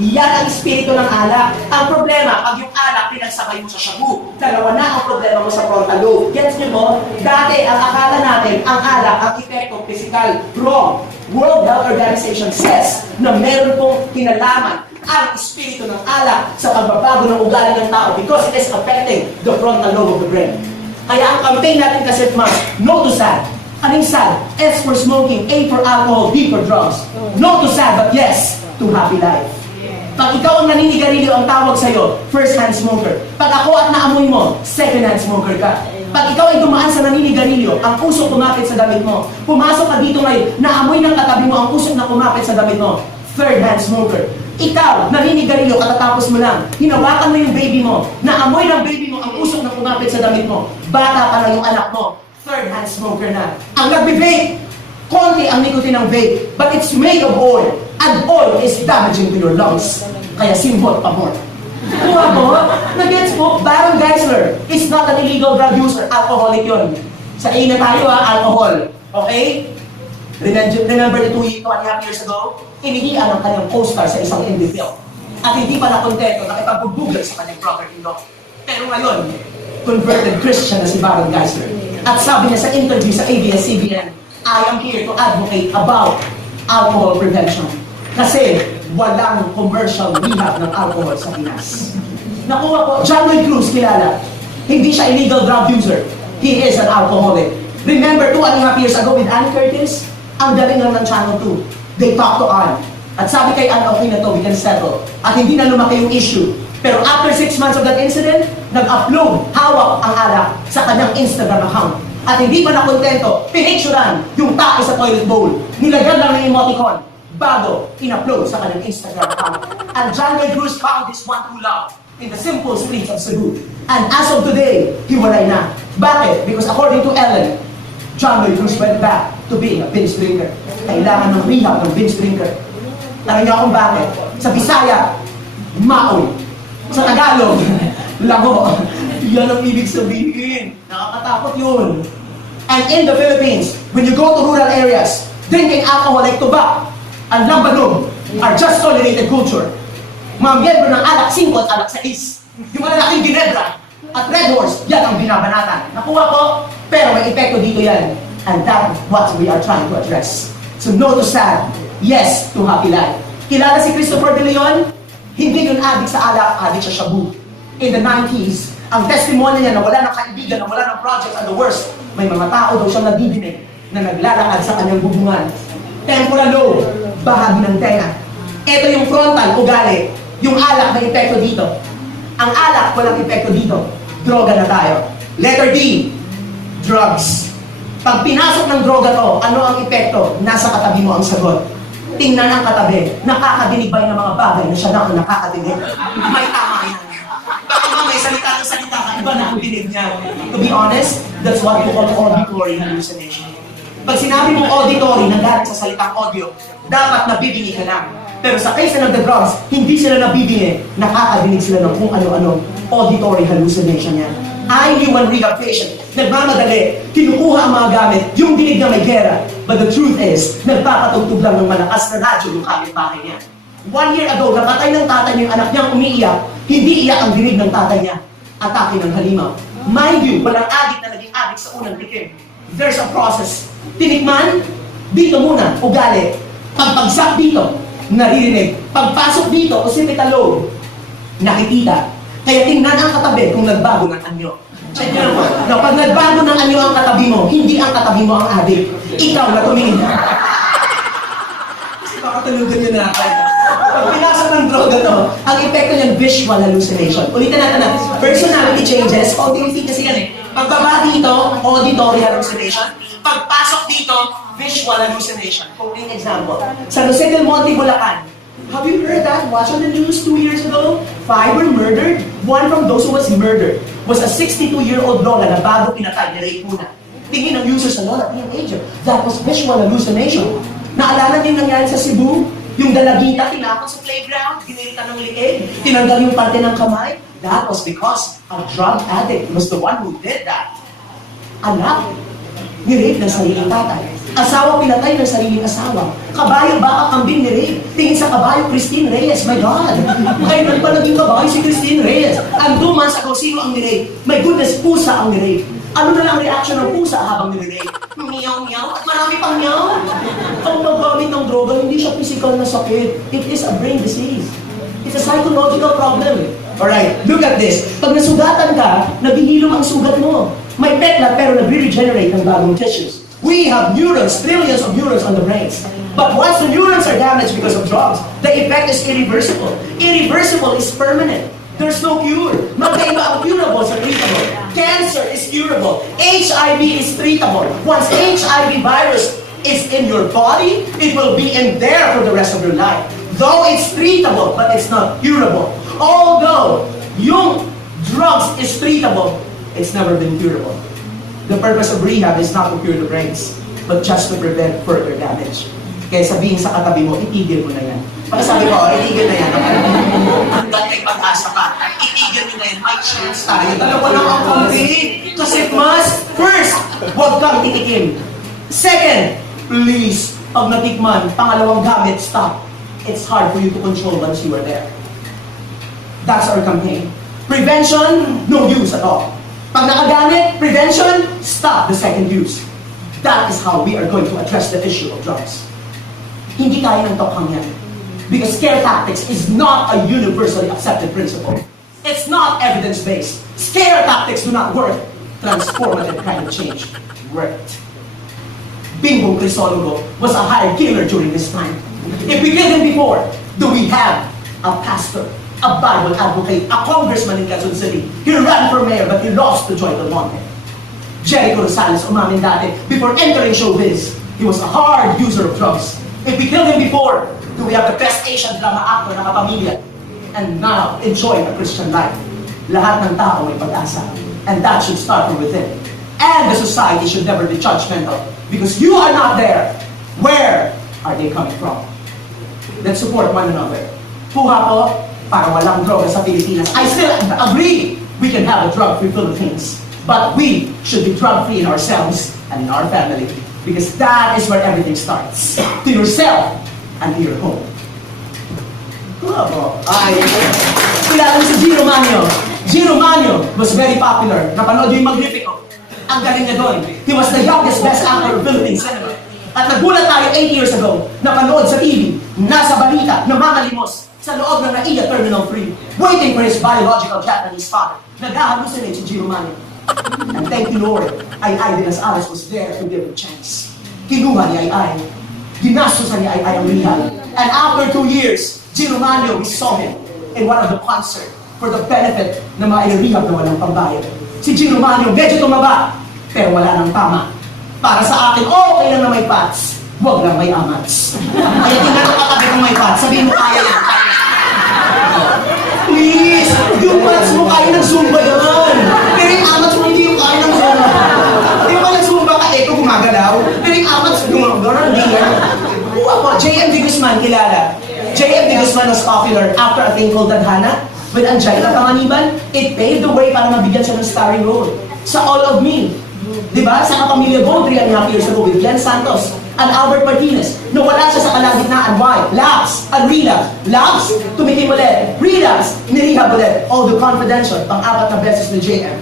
Yan ang espiritu ng alak. Ang problema, pag yung alak, pinagsabay mo sa shabu. 2 na ang problema mo sa frontal lobe. Gets niyo po? Dati, ang akala natin, ang alak, ang epekto, physical, wrong. World Health Organization says na meron pong kinalaman ang espiritu ng alak sa pagbabago ng ugali ng tao because it is affecting the frontal lobe of the brain. Kaya ang campaign natin CASIFMAS, no to sad. Anong sad? S for smoking, A for alcohol, D for drugs. No to sad, but yes to happy life. Pag ikaw ang naninigarilyo, ang tawag sa'yo, first-hand smoker. Pag ako at naamoy mo, second-hand smoker ka. Pag ikaw ay dumaan sa naninigarilyo, ang usok kumapit sa damit mo. Pumasok ka dito ngayon, naamoy ng katabi mo, ang usok na kumapit sa damit mo, third-hand smoker. Ikaw, naninigarilyo, katatapos mo lang, hinawakan mo yung baby mo, naamoy ng baby mo, ang usok na kumapit sa damit mo, bata pa lang yung anak mo, third-hand smoker na. Ang nagbe-vape, konti ang nicotine ng vape, but it's made of oil, and oil is damaging to your lungs. Kaya simbot pa more. Kuha po, nag-gets po, Baron Geisler is not an illegal drug user. Alcoholic yun. Sa A na tayo alcohol. Okay? Remember the 2.5 years ago? Inihian ang kanyang co-star sa isang indie film. At hindi pa nakontento na ipagbubugay sa kanyang brother-in-law. Pero ngayon, converted Christian na si Baron Geisler. At sabi niya sa interview sa ABS-CBN, I am here to advocate about alcohol prevention. Kasi walang commercial rehab ng alcohol sa Pinas. Nakuha po, John Lloyd Cruz kilala. Hindi siya illegal drug user. He is an alcoholic. Remember 2.5 years ago with Ann Curtis? Ang galing lang ng Channel 2. They talked to Ann. At sabi kay Ann, okay na to, we can settle. At hindi na lumaki yung issue. Pero after 6 months of that incident, nag-upload, hawak ang alak sa kanyang Instagram account. At hindi pa nakontento, pinicturan yung tae sa toilet bowl. Nilagyan lang ng emoticon bago in-upload sa kanyang Instagram account. And John Lloyd Cruz found this one true love in the simple streets of Cebu. And as of today, hiwalay na. Bakit? Because according to Ellen, John Lloyd Cruz went back to being a binge drinker. Kailangan ng rehab ng binge drinker. Tanong niyo kung bakit? Sa Bisaya, maoy. Sa Tagalog, lago. Yan ang ibig sabihin. Nakakatakot yun. And in the Philippines, when you go to rural areas, drinking alcohol like tobacco and lambanog are just tolerated culture. Mga miyembro ng alak 5 at alak 6. Yung malalaking ginebra at red horse, yan ang binabanatan. Nakuha ko, pero may epekto dito yan. And that's what we are trying to address. So no to sad, yes to happy life. Kilala si Christopher De Leon? Hindi yun addict sa alak, addict sa shabu. In the 90s, ang testimony niya na wala ng kaibigan, na wala ng project, and the worst, may mga tao daw siyang nadidinig na naglalakad sa kanyang bubungan. Temporal lobe, bahagi ng tenga. Ito yung frontal, ugali. Yung alak may epekto dito. Ang alak, walang epekto dito. Droga na tayo. Letter D, drugs. Pag pinasok ng droga to, ano ang epekto? Nasa katabi mo ang sagot. Tingnan ang katabi. Nakakadinig ba yung mga bagay na siya na ang nakakadinig? May tama yan. Baka may salita ng salita ka, iba na ang dinig niya. To be honest, that's what we call auditory hallucination. Pag sinabi mong auditory, nanggaling sa salitang audio, dapat nabibingi ka lang. Pero sa case ng the drugs, hindi sila nabibingi, nakakadinig sila ng kung ano-ano. Auditory hallucination yan. I knew one rehab patient, nagmamadali, kinukuha ang mga gamit, yung dinig na may gera. But the truth is, nagpapatugtog lang ng malakas na radyo yung kapitbahay niya. 1 year ago, napatay ng tatay niya yung anak niyang umiiyak, hindi iyak ang dinig ng tatay niya. Atake ng halimaw. Mind you, walang addict na naging addict sa unang tikim. There's a process. Tinikman, dito muna, ugali. Pagpagsak dito, naririnig. Pagpasok dito, occipital lobe, nakikita. Kaya tingnan ang katabi kung nagbago ng anyo. Check nyo naman. No, pag nagbago ng anyo ang katabi mo, hindi ang katabi mo ang addict. Ikaw na tumingin. Kasi makatulugan nyo na. Pag pinasok ng droga to, ang epekto niyan, visual hallucination. Ulitin natin na, personality changes, konti-unti kasi yan eh. Pagbaba dito, auditory hallucination. Pagpasok dito, visual hallucination. For example, sa Jose del Monte, Bulacan, have you heard that? Watch on the news 2 years ago. 5 were murdered. One from those who was murdered was a 62-year-old lola na bago pinatay, ni-rape muna. Tingin ng users sa lola, teenager. That was visual hallucination. Naalala niyo yung nangyari sa Cebu? Yung dalagita, tinapon sa playground, ginilitan ng liig, tinanggal yung parte ng kamay. That was because a drug addict was the one who did that. Anak, ni-rape ng sariling tatay. Asawa pinatay ng sariling asawa. Kabayo baka kambing ni-rape. Tingin sa kabayo, Christine Reyes. My God! Kailan pa naging kabayo si Christine Reyes? And 2 months ago, sino ang ni-rape? My goodness, pusa ang ni-rape. Ano na lang ang reaction ng pusa habang ni-rape? Meow, meow, at marami pang meow. Ang paggamit ng droga, hindi siya physical na sakit. It is a brain disease. It's a psychological problem. Alright, look at this. Pag nasugatan ka, nabihilom ang sugat mo. May peklat pero nagre-regenerate ng bagong tissues. We have neurons, trillions of neurons on the brains. But once the neurons are damaged because of drugs, the effect is irreversible. Irreversible is permanent. There's no cure. Magkaiba ang curable sa treatable. Cancer is curable. HIV is treatable. Once HIV virus is in your body, it will be in there for the rest of your life. Though it's treatable, but it's not curable. Although yung drugs is treatable, it's never been curable. The purpose of rehab is not to cure the brains, but just to prevent further damage. Kaya sabihin sa katabi mo, itigil mo na yan. Baka sabi ko, itigil na yan. Hanggang may pag-asa pa, itigil nyo na yan, may chance tayo. Dalawa lang ang campaign. CASIFMAS, first, huwag kang titikim. Second, please, pag natikman, pangalawang gamit, stop. It's hard for you to control once you are there. That's our campaign. Prevention, no use at all. Pag nakagamit, prevention, stop the second use. That is how we are going to address the issue of drugs. Hindi kaya ng tokhang yan. Because scare tactics is not a universally accepted principle. It's not evidence-based. Scare tactics do not work. Transformative kind of change worked. Bingbong Crisologo was a hired killer during this time. If we killed him before, do we have a pastor, a Bible advocate, a congressman in Quezon City? He ran for mayor but he lost to Joy Del Monte. Jericho Rosales umamin dati, before entering showbiz, he was a hard user of drugs. If we killed him before, do we have the best Asian drama actor na kapamilya? And now, enjoy a Christian life. Lahat ng tao may pag-asa. And that should start from within. And the society should never be judgmental. Because you are not there. Where are they coming from? Let's support one another. Puha po, para walang droga sa Pilipinas. I still agree we can have a drug-free Philippines. But we should be drug-free in ourselves and in our family. Because that is where everything starts. To yourself and to your home. Puha po. Kilala mo si Gino Manio. Gino Manio was very popular. Napanood yung Magnifico. Ang galing niya doon. He was the youngest best actor of Philippine cinema. At nagulat tayo 8 years ago, napanood sa TV, nasa balita, namamalimos sa loob ng NAIA Terminal 3, waiting for his biological Japanese father. Nag-hallucinate si Gino Manio. And thank you Lord, Ay-Ay de las Alas was there to give a chance. Kinuha ni Ay-Ay. Ginastusan ni Ay-Ay ang rehab. And after 2 years, Gino Manio, we saw him in one of the concert for the benefit na ma-rehab na walang pambayad. Si Gino Manio, medyo tumaba, pero wala nang tama. Para sa akin, okay lang na may pats, huwag lang may amats. Kaya tingnan ko katabi kung may pats, sabihin mo kaya yan. Please, yung pats mo kaya ng Zumba yan. Pero yung amats mo hindi yung kaya ng Zumba. Di ba yung Zumba ka, ito gumagalaw. Pero yung amats gumagalaw, hindi yan. Ako, J.M. de Guzman, kilala. J.M. de Guzman was popular after a thing called Tadhana. With Angelica Panganiban, it paved the way para mabigyan siya ng starring role. Sa All of Me. Diba? Sa Kapamilya Gold 3.5 years ago with Glenn Santos and Albert Martinez. Nawala siya sa kalagitnaan. Why? Labs and relapse. Labs, tumikim ulit. Relapse, nirehab ulit. All the confidential, pang-apat na beses ni JM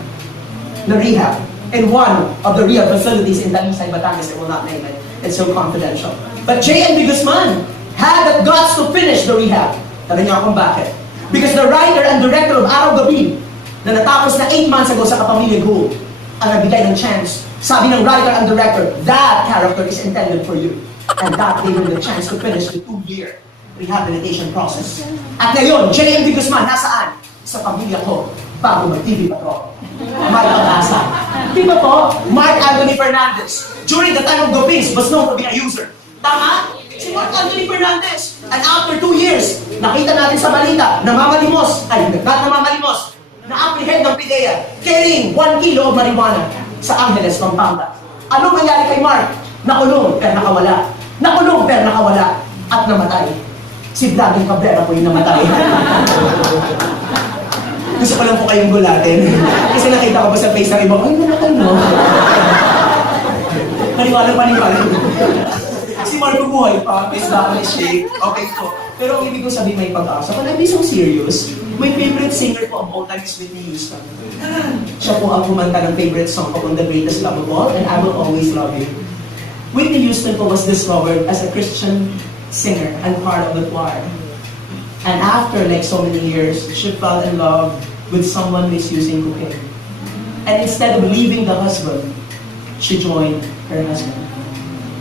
na rehab. In one of the rehab facilities in Talisay, Batangas, I will not name it. It's so confidential. But JM de Guzman had the guts to finish the rehab. Sabi niyo akong bakit? Because the writer and director of Araw Gabi na natapos na 8 months ago sa Kapamilya Gold ang nagbigay ng chance. Sabi ng writer and director, that character is intended for you. And that gave him the chance to finish the 2-year rehabilitation process. At ngayon, J.M. de Guzman, nasaan? Sa pamilya ko, bago mag-TV pa to. May pag-asa. Di ba po? Mark Anthony Fernandez, during the time of Gopis, was known to be a user. Tama? Si Mark Anthony Fernandez. And after 2 years, nakita natin sa balita, namamalimos, na-apprehend ng PIDEA, carrying 1 kilo of marijuana sa Angeles, Pampanga. Ano nangyari kay Mark? Nakulong, pero nakawala. Nakulong, pero nakawala. At namatay. Si Vladimir Cabrera po yung namatay. Gusto ko lang po kayong gulatin. Kasi nakita ko pa sa face ng iba, ay, namatay mo. Paniwala. Si Marco buhay pa, is back in shape. Okay po. Pero ang ibig ko sabihin may pag-asa. But I'm being so serious. My favorite singer po of all time is Whitney Houston. Siya po ang kumanta ng favorite song ko on The Greatest Love of All, and I Will Always Love You. Whitney Houston po was discovered as a Christian singer and part of the choir. And after like so many years, she fell in love with someone misusing cocaine. And instead of leaving the husband, she joined her husband.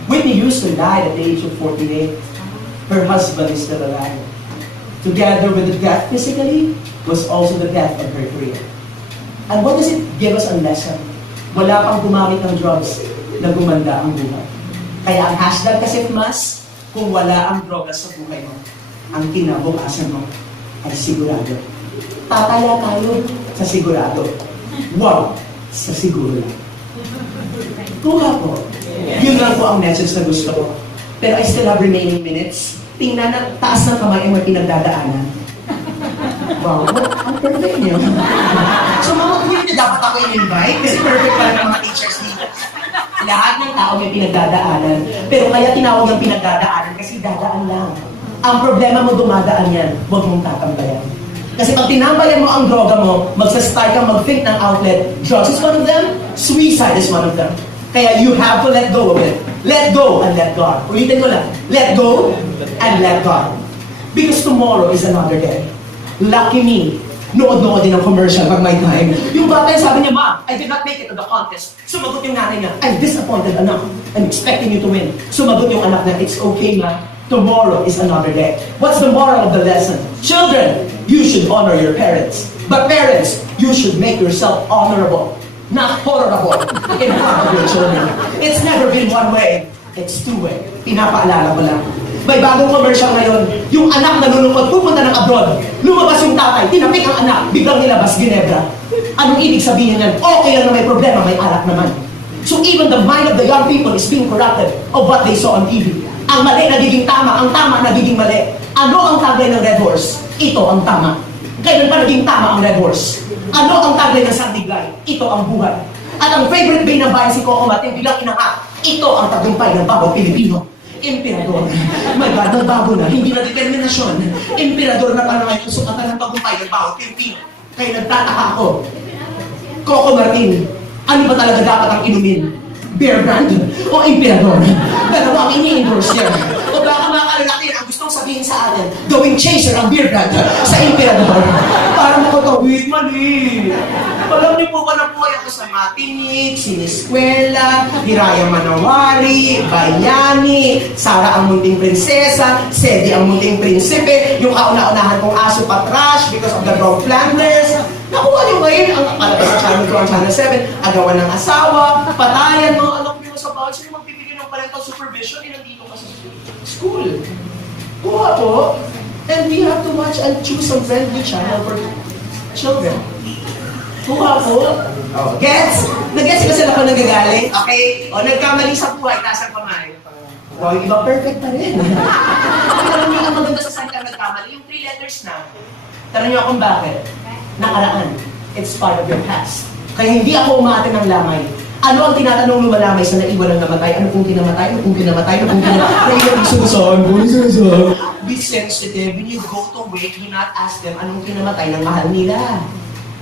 Whitney Houston died at the age of 48. Her husband is still alive. Together with the death physically, was also the death of her career. And what does it give us a lesson? Wala pang gumamit ng drugs na gumanda ang buhay. Kaya ang hashtag CASIFMAS, kung wala ang droga sa buhay mo, ang kinabukasan mo ay sigurado. Tataya tayo sa sigurado. Wow! Sa siguro lang. Kuha po. Yun lang po ang message na gusto ko. Pero I still have remaining minutes. tingnan na taas ng kamay ay may pinagdadaanan. Wow, ang perfect niya. So mga community, dapat ako i-invite kasi perfect pala ng mga teachers dito. Lahat ng tao may pinagdadaanan. Pero kaya tinawag ng pinagdadaanan kasi dadaan lang. Ang problema mo, dumadaan yan. Huwag mong tatambayan. Kasi pag tinambayan mo ang droga mo, magsa-start kang mag-think ng outlet. Drugs is one of them. Suicide is one of them. Kaya you have to let go of it. Let go and let God. Ulitin ko lang. Let go and let God. Because tomorrow is another day. Lucky me. Nood-nood din ang commercial pag may time. Yung bata sabi niya, Ma, I did not make it to the contest. Sumagot yung nanay niya, I'm disappointed, anak. I'm expecting you to win. Sumagot yung anak niya, it's okay, ma. Tomorrow is another day. What's the moral of the lesson? Children, you should honor your parents. But parents, you should make yourself honorable, not horrible in front of your children. It's never been one way. It's two-way. Pinapaalala ko lang. May bagong commercial ngayon, yung anak nalulungkot, pupunta ng abroad. Lumabas yung tatay, tinapik ang anak, biglang nilabas, Ginebra. Anong ibig sabihin yan? Okay lang na may problema, may alak naman. So even the mind of the young people is being corrupted of what they saw on TV. Ang mali nagiging tama, ang tama nagiging mali. Ano ang tagline ng Red Horse? Ito ang tama. Kailan pa naging tama ang Red Horse? Ano ang tagline ng Sandiglay? Ito ang buhay. At ang favorite bay ng bayan si Coco Martin bilang inanga, ito ang tagumpay ng bawat Pilipino. Emperador. My God, nagbago na. Hindi na determinasyon. Emperador na pala ngayon sukatan ng tagumpay ng bawat Pilipino. Kaya nagtataka ako. Coco Martin, ano ba talaga dapat ang inumin? Bear brand o Emperador? Pero ang ini-endorse niya. O baka mga kalalaki ang gustong sabihin sa atin, gawing chaser ang beer brand sa Emperador. Para makatawid, mali. Alam niyo po ba na buhay ako sa Matinik, Siniskwela, Hiraya Manawari, Bayani, Sara ang munting prinsesa, Sedi ang munting prinsipe, yung kauna-unahan kong aso patrash because of the dog Flanders. Nakuha niyo ngayon ang palabas sa channel 2 ang channel 7, agawan ng asawa, patayan mo, alam niyo sa bawat sino magbibigay ng parental supervision, nandito ka sa school. Kuha po, and we have to watch and choose some friendly channel for children. Kuha po. Oh, gets? Nag-gets ba sila kung nagagaling? Okay. O, nagkamali sa buhay, taas ang kamay. Wow, yung iba perfect pa rin. Alam niyo, ang maganda sa salita nagkamali, yung 3 letters na. Tanong niyo kung bakit? Nakaraan. It's part of your past. Kaya hindi ako umate ng lamay. Ano ang tinatanong lumalamay sa naiwan ng namatay? Ano kung kinamatay? Ano kung kinamatay? Ano kung kinamatay? Be sensitive. When you go to wake, do not ask them anong kinamatay ng mahal nila.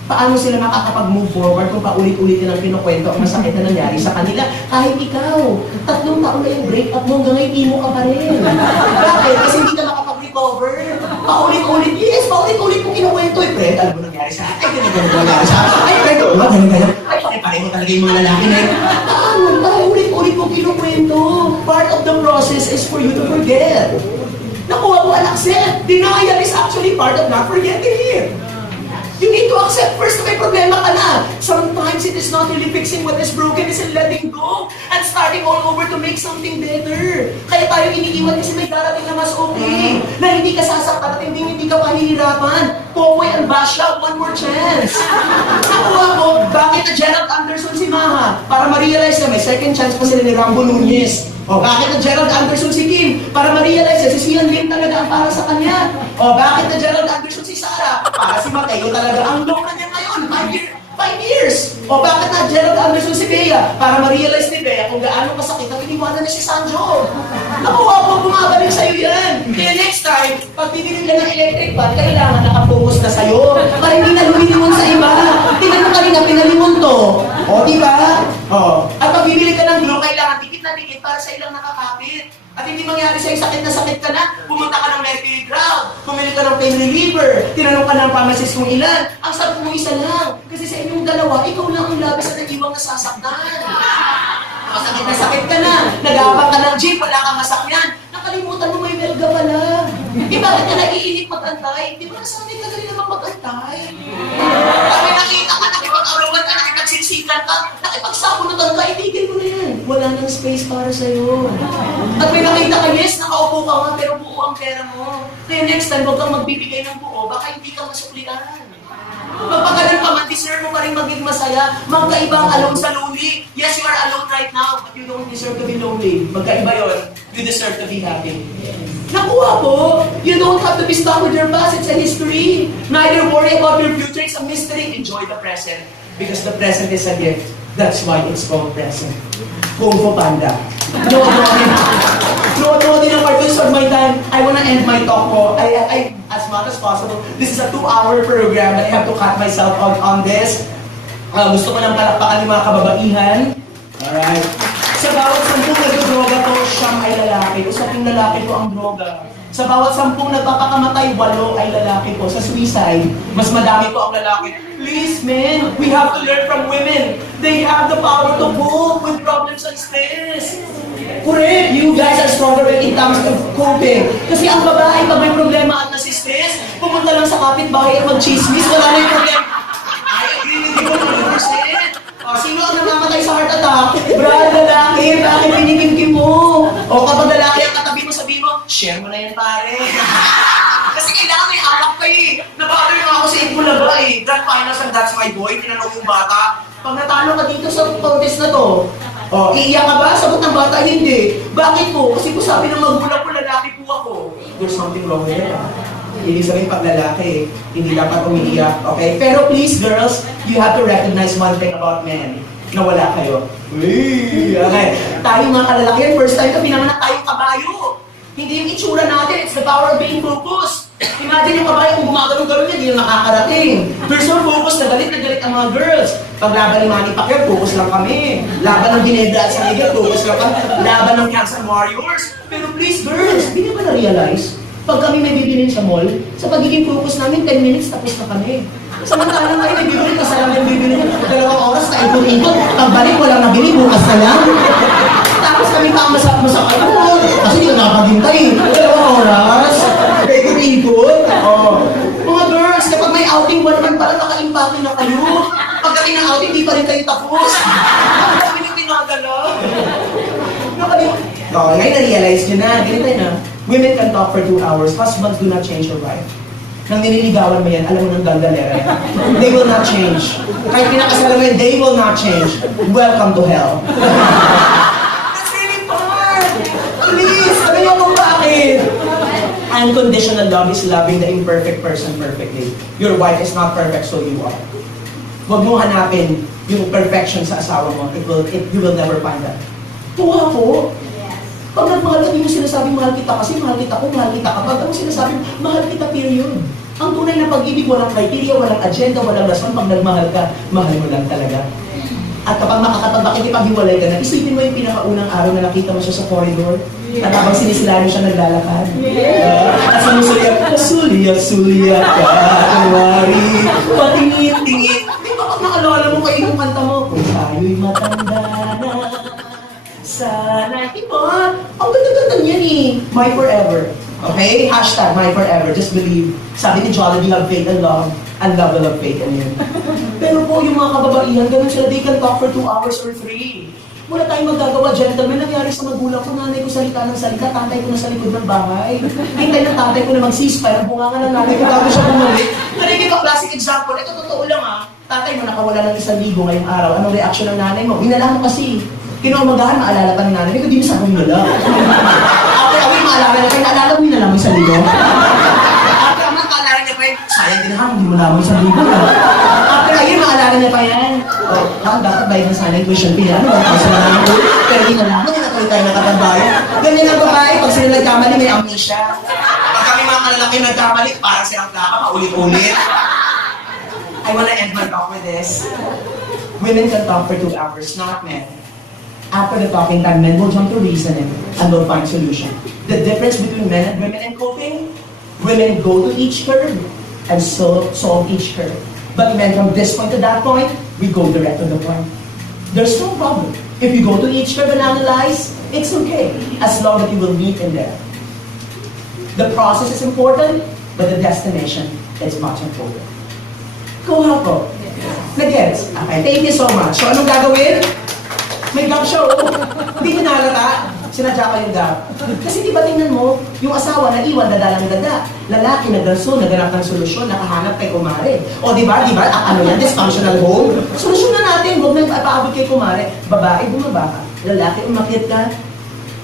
Paano sila makakapag-move forward kung paulit-ulitin ang kinukwento ang masakit na nangyari sa kanila? Kahit ikaw, 3 taon na yung break-up mo, hanggang ngayon imo ka pa rin. Bakit? Kasi hindi ka makapag-recover. Paulit-ulit, yes, paulit-ulit mo kinukwento. Eh, Fred, alam mo nangyari sa akin. Ay, ganun nangyari sa akin. Ay, Fred, ganun. Ay, pare-pareho talaga yung mga lalaki na yun. Paano? Paulit-ulit mo kinukwento. Part of the process is for you to forget. Nakuha mo an accept. Denial is actually part of not forgetting it. You need to accept first na may problema ka na. Sometimes it is not really fixing what is broken, it's in letting go and starting all over to make something better. Kaya tayo iniiwan kasi may darating na mas okay. Na hindi ka sasaktan at hindi ka mahihirapan. Poway and Basha, one more chance. Nakuha ko, bakit na Gerald Anderson si Maha? Para ma-realize na may second chance pa sila ni Rambo Nunez. O bakit na Gerald Anderson si Kim? Para ma-realize na si Sian Lim talaga ang para sa kanya. O bakit na Gerald Anderson si Sarah? Para si Mateo talaga ang long na niya ngayon. 5 years. O bakit na Gerald Anderson si Bea? Para ma-realize ni Bea kung gaano kasakit ang iniwanan niya si Sanjo. Nakuha po, bumabalik sa'yo yan. Kaya next time, pag bibili ka ng electric fan, kailangan nakapokus na sa'yo. Para hindi na lumilingon sa iba. Tinanong kanina, pinalingon to. O, diba? O. At pag bibili ka ng glue, kailangan dikit na dikit para sa ilang nakakapit. At hindi mangyari sa'yo sakit ka na, pumunta ka ng Mercury Ground, pumili ka ng pain reliever, tinanong ka ng pharmacist kung ilan, ang sabi mo isa lang. Kasi sa inyong dalawa, ikaw lang ang labis at nag-iwang nasasaktan. Sakit ka na, nag-aabang ka ng gym, wala kang masakyan. Nakalimutan mo may welga pala. Bakit ka naiinip mag-antay? Di ba nasanay ka na rin naman mag-antay? Kami nakita ka, nakipag-arawan ka, nakipagsinsikan ka, nakipagsabunutan ka, itigil mo na yan. Wala nang space para sa'yo. At may nakita ka, yes, nakaupo ka nga, pero buo ang pera mo. Kaya next time, huwag kang magbibigay ng buo, baka hindi ka masuklian. Magpagaling ka man, deserve mo pa rin maging masaya. Magkaiba ang alone sa lonely. Yes, you are alone right now, but you don't deserve to be lonely. Magkaiba yun. You deserve to be happy. Nakuha po! You don't have to be stuck with your past. It's a history. Neither worry about your future. It's a mystery. Enjoy the present. Because the present is a gift. That's why it's called present. Kung Fu Panda. No, din ang purpose of my time. I wanna end my talk ko. I as much as possible. This is a 2-hour program. I have to cut myself out on this. Gusto ko lang palakpakan yung mga kababaihan. Alright. Sa bawat 10 nagdodroga to, siyang ay lalaki. Usaping lalaki po ang droga. Sa bawat 10 nagpapakamatay, 8 ay lalaki po. Sa suicide, mas madami po ang lalaki. Please, men, we have to learn from women. They have the power to cope with problems and stress. Correct! You guys are stronger when it comes to coping. Kasi ang babae, pag may problema at nasi-stress, pumunta lang sa kapitbahay at mag-chismis, wala na yung problema. I agree with you 100%. Sino ang namamatay sa heart attack? Brad, lalaki, bakit pinigimkim mo? O kapag lalaki ang katabi mo, sabi mo, share mo na yan, pare. Kasi kailangan may alak pa eh. Nabother nga ako sa Itbulaga eh. Grand finals and that's my boy, tinanong yung bata. Pag natalo ka dito sa contest na to, iiyak ka ba? Sagot ng bata, hindi. Bakit po? Kasi po sabi ng magulang ko, lalaki po ako. There's something wrong there. Ibig sabihin pag lalaki, hindi dapat umiiyak. Okay? Pero please, girls, you have to recognize one thing about men. Na wala kayo. Okay. Tayo mga kalalakihan, first time ka pinanganak tayong kabayo. Hindi yung itsura natin, it's the power of being focused. Imagine yung kabayo, kung gumagano-gano niya, hindi na nakakarating. We're so focused na galit ang mga girls. Pag laban ni Manny Pacquiao, focus lang kami. Laban ng Ginebra at San Miguel, focus lang kami. Laban ng Cancer Warriors. Pero please, girls, hindi niyo ba na-realize? Pag kami may bibilin sa mall, sa pagiging focus namin, 10 minutes, tapos na kami. Samantalang kayo may bibili, kasi lang yung bibili niyo. 2 oras na ikot-ikot, pagbalik, walang nabili, bukas na lang. Tapos kami pa sa kalapot, kasi hindi ka nakapaghintay. 2 oras, ikot-ikot. Mga girls, kapag may outing, wala man pala naka-impake na kayo. Pagdating ng outing, di pa rin kayo tapos. Kami yung tinagala. Ngayon na-realize nyo na, ganito na. Women can talk for 2 hours. Husbands do not change your wife. Nang nililigawan mo yan, alam mo ng galgalera yan. They will not change. Kahit pinakasalan mo yan, they will not change. Welcome to hell. That's really fun! Please, ano yung kung bakit? Unconditional love is loving the imperfect person perfectly. Your wife is not perfect, so you are. Huwag mo hanapin yung perfection sa asawa mo. You will never find that. Tuwa po. Pag nagmahal ka, hindi mo sinasabing mahal kita kasi mahal kita ko, mahal kita kapag mo sinasabing mahal kita, period. Ang tunay na pag-ibig, walang criteria, walang agenda, walang rason. Pag nagmahal ka, mahal mo lang talaga. At kapag makakapag-makikipaghiwalay ka na, isipin mo yung pinakaunang araw na nakita mo siya sa corridor. At habang sinisilayo siya naglalakad. At suliyak ka, tuwari, patingin-tingin. Di ba pag nakalala mo kayo yung kanta mo? Kung tayo'y matanda na, sana, diba? Ang ganda-ganda niyan eh. My forever. Okay? Hashtag my forever. Just believe. Sabi ni Jollibee, have faith and love. And love will have faith in you. Pero po, yung mga kababaihan, ganun sila, they can talk for 2 hours or 3. Wala tayong magagawa, gentlemen. Nangyari sa magulang ko, nanay ko salita ng salita, tatay ko na sa likod ng bahay. Hintay ng tatay ko na mag-ceasefire, ang bunga nga ng nanay ko bago siya bumalik. Nanigay ka classic example. Ito, totoo lang ah. Tatay mo nakawala ng 1,000 ngayong araw. Anong reaction ng nanay mo? Hinala mo kasi. Kinuumagahan, maalala pa ni nanay. Ikaw, di mo sabi mo lang. After a week, maalala na kayo, naalala mo na lang mo 1,000. After a month, maalala niya pa yun. Sayang din hindi mo naman 1,000. After a year, maalala niya pa yan. Dapat bayad na sana yung tuition fee. Ano ba? Kasi na naman ko. Pero di na lang. Hindi na tayo nakatambayan. Ganyan ang babae. Pag sila nagkamali, may amnesia. Pag kami mga kalalaki nagkamali, parang silang plaka, paulit-ulit. I wanna end my talk with this. Women can talk for 2 hours, not men. After the talking time, men will jump to reasoning and will find solution. The difference between men and women in coping, women go to each curve and solve each curve. But men from this point to that point, we go direct to the point. There's no problem. If you go to each curve and analyze, it's okay, as long as you will meet in there. The process is important, but the destination is much important. Kuha ko. Nag-gets? Okay, thank you so much. So anong gagawin? May gap show. Hindi ko nalata. Sinadya ko yung gap. Kasi di ba tingnan mo, yung asawa na iwan, dadalang dada. Lalaki na ganso, naganap ng solusyon, nakahanap kay kumare. O di ba, ano yan, dysfunctional home? Solusyon na natin, huwag na ipaabot kay kumare. Babae, bumaba ka. Lalaki, umakyat ka.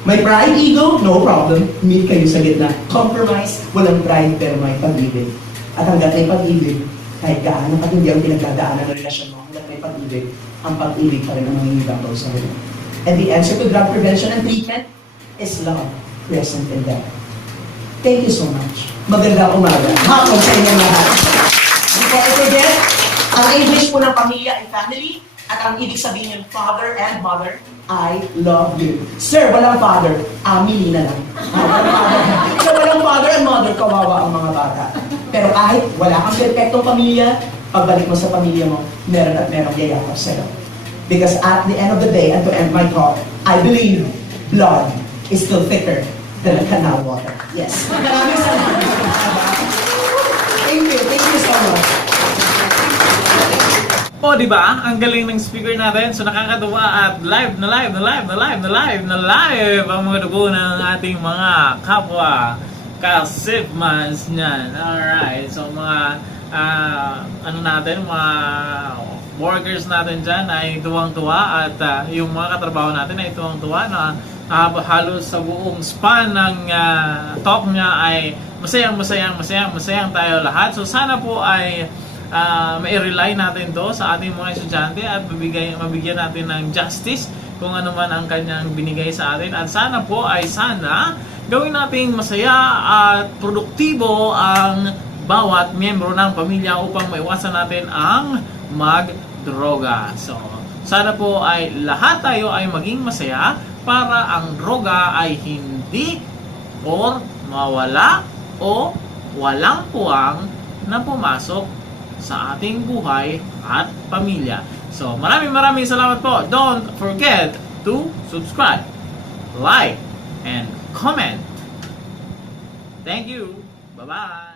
May pride, ego, no problem. Meet kayo sa gitna. Compromise, walang pride, pero may pag-ibig. At hanggat may pag-ibig, kahit gaano ka hindi ang pinagdadaanan ng relasyon mo, hanggat may pag-ibig, ang pag-ibig pa rin ang mangingibabaw sa iyo. And the answer to drug prevention and treatment is love present in them. Thank you so much. Magandang umaga. Hapon sa inyong lahat. Before I forget, ang English po ng pamilya and family, at ang ibig sabihin yung father and mother, I love you. Sir, walang father. Amili na lang. Walang father. So, walang father and mother, kawawa ang mga bata. Pero kahit wala kang perfectong pamilya, pagbalik mo sa pamilya mo, meron at merong yayakap sa'yo. Because at the end of the day, and to end my talk, I believe blood is still thicker than a canal water. Yes. Maraming salamat. Thank you so much. O, di ba? Ang galing ng speaker natin. So, nakakatuwa at live ang mga dugo ng ating mga kapwa CASIFMAS niyan. Alright. So, mga mga workers natin dyan ay tuwang-tuwa at yung mga katrabaho natin ay tuwang-tuwa na halos sa buong span ng talk niya ay masayang tayo lahat. So, sana po ay mai-rely natin to sa ating mga estudyante at mabigyan natin ng justice kung ano man ang kanyang binigay sa atin. At sana po ay gawin nating masaya at produktibo ang bawat miyembro ng pamilya upang maiwasan natin ang magdroga. So, sana po ay lahat tayo ay maging masaya para ang droga ay hindi or mawala o walang puwang na pumasok sa ating buhay at pamilya. So, maraming salamat po. Don't forget to subscribe, like, and comment. Thank you. Bye-bye.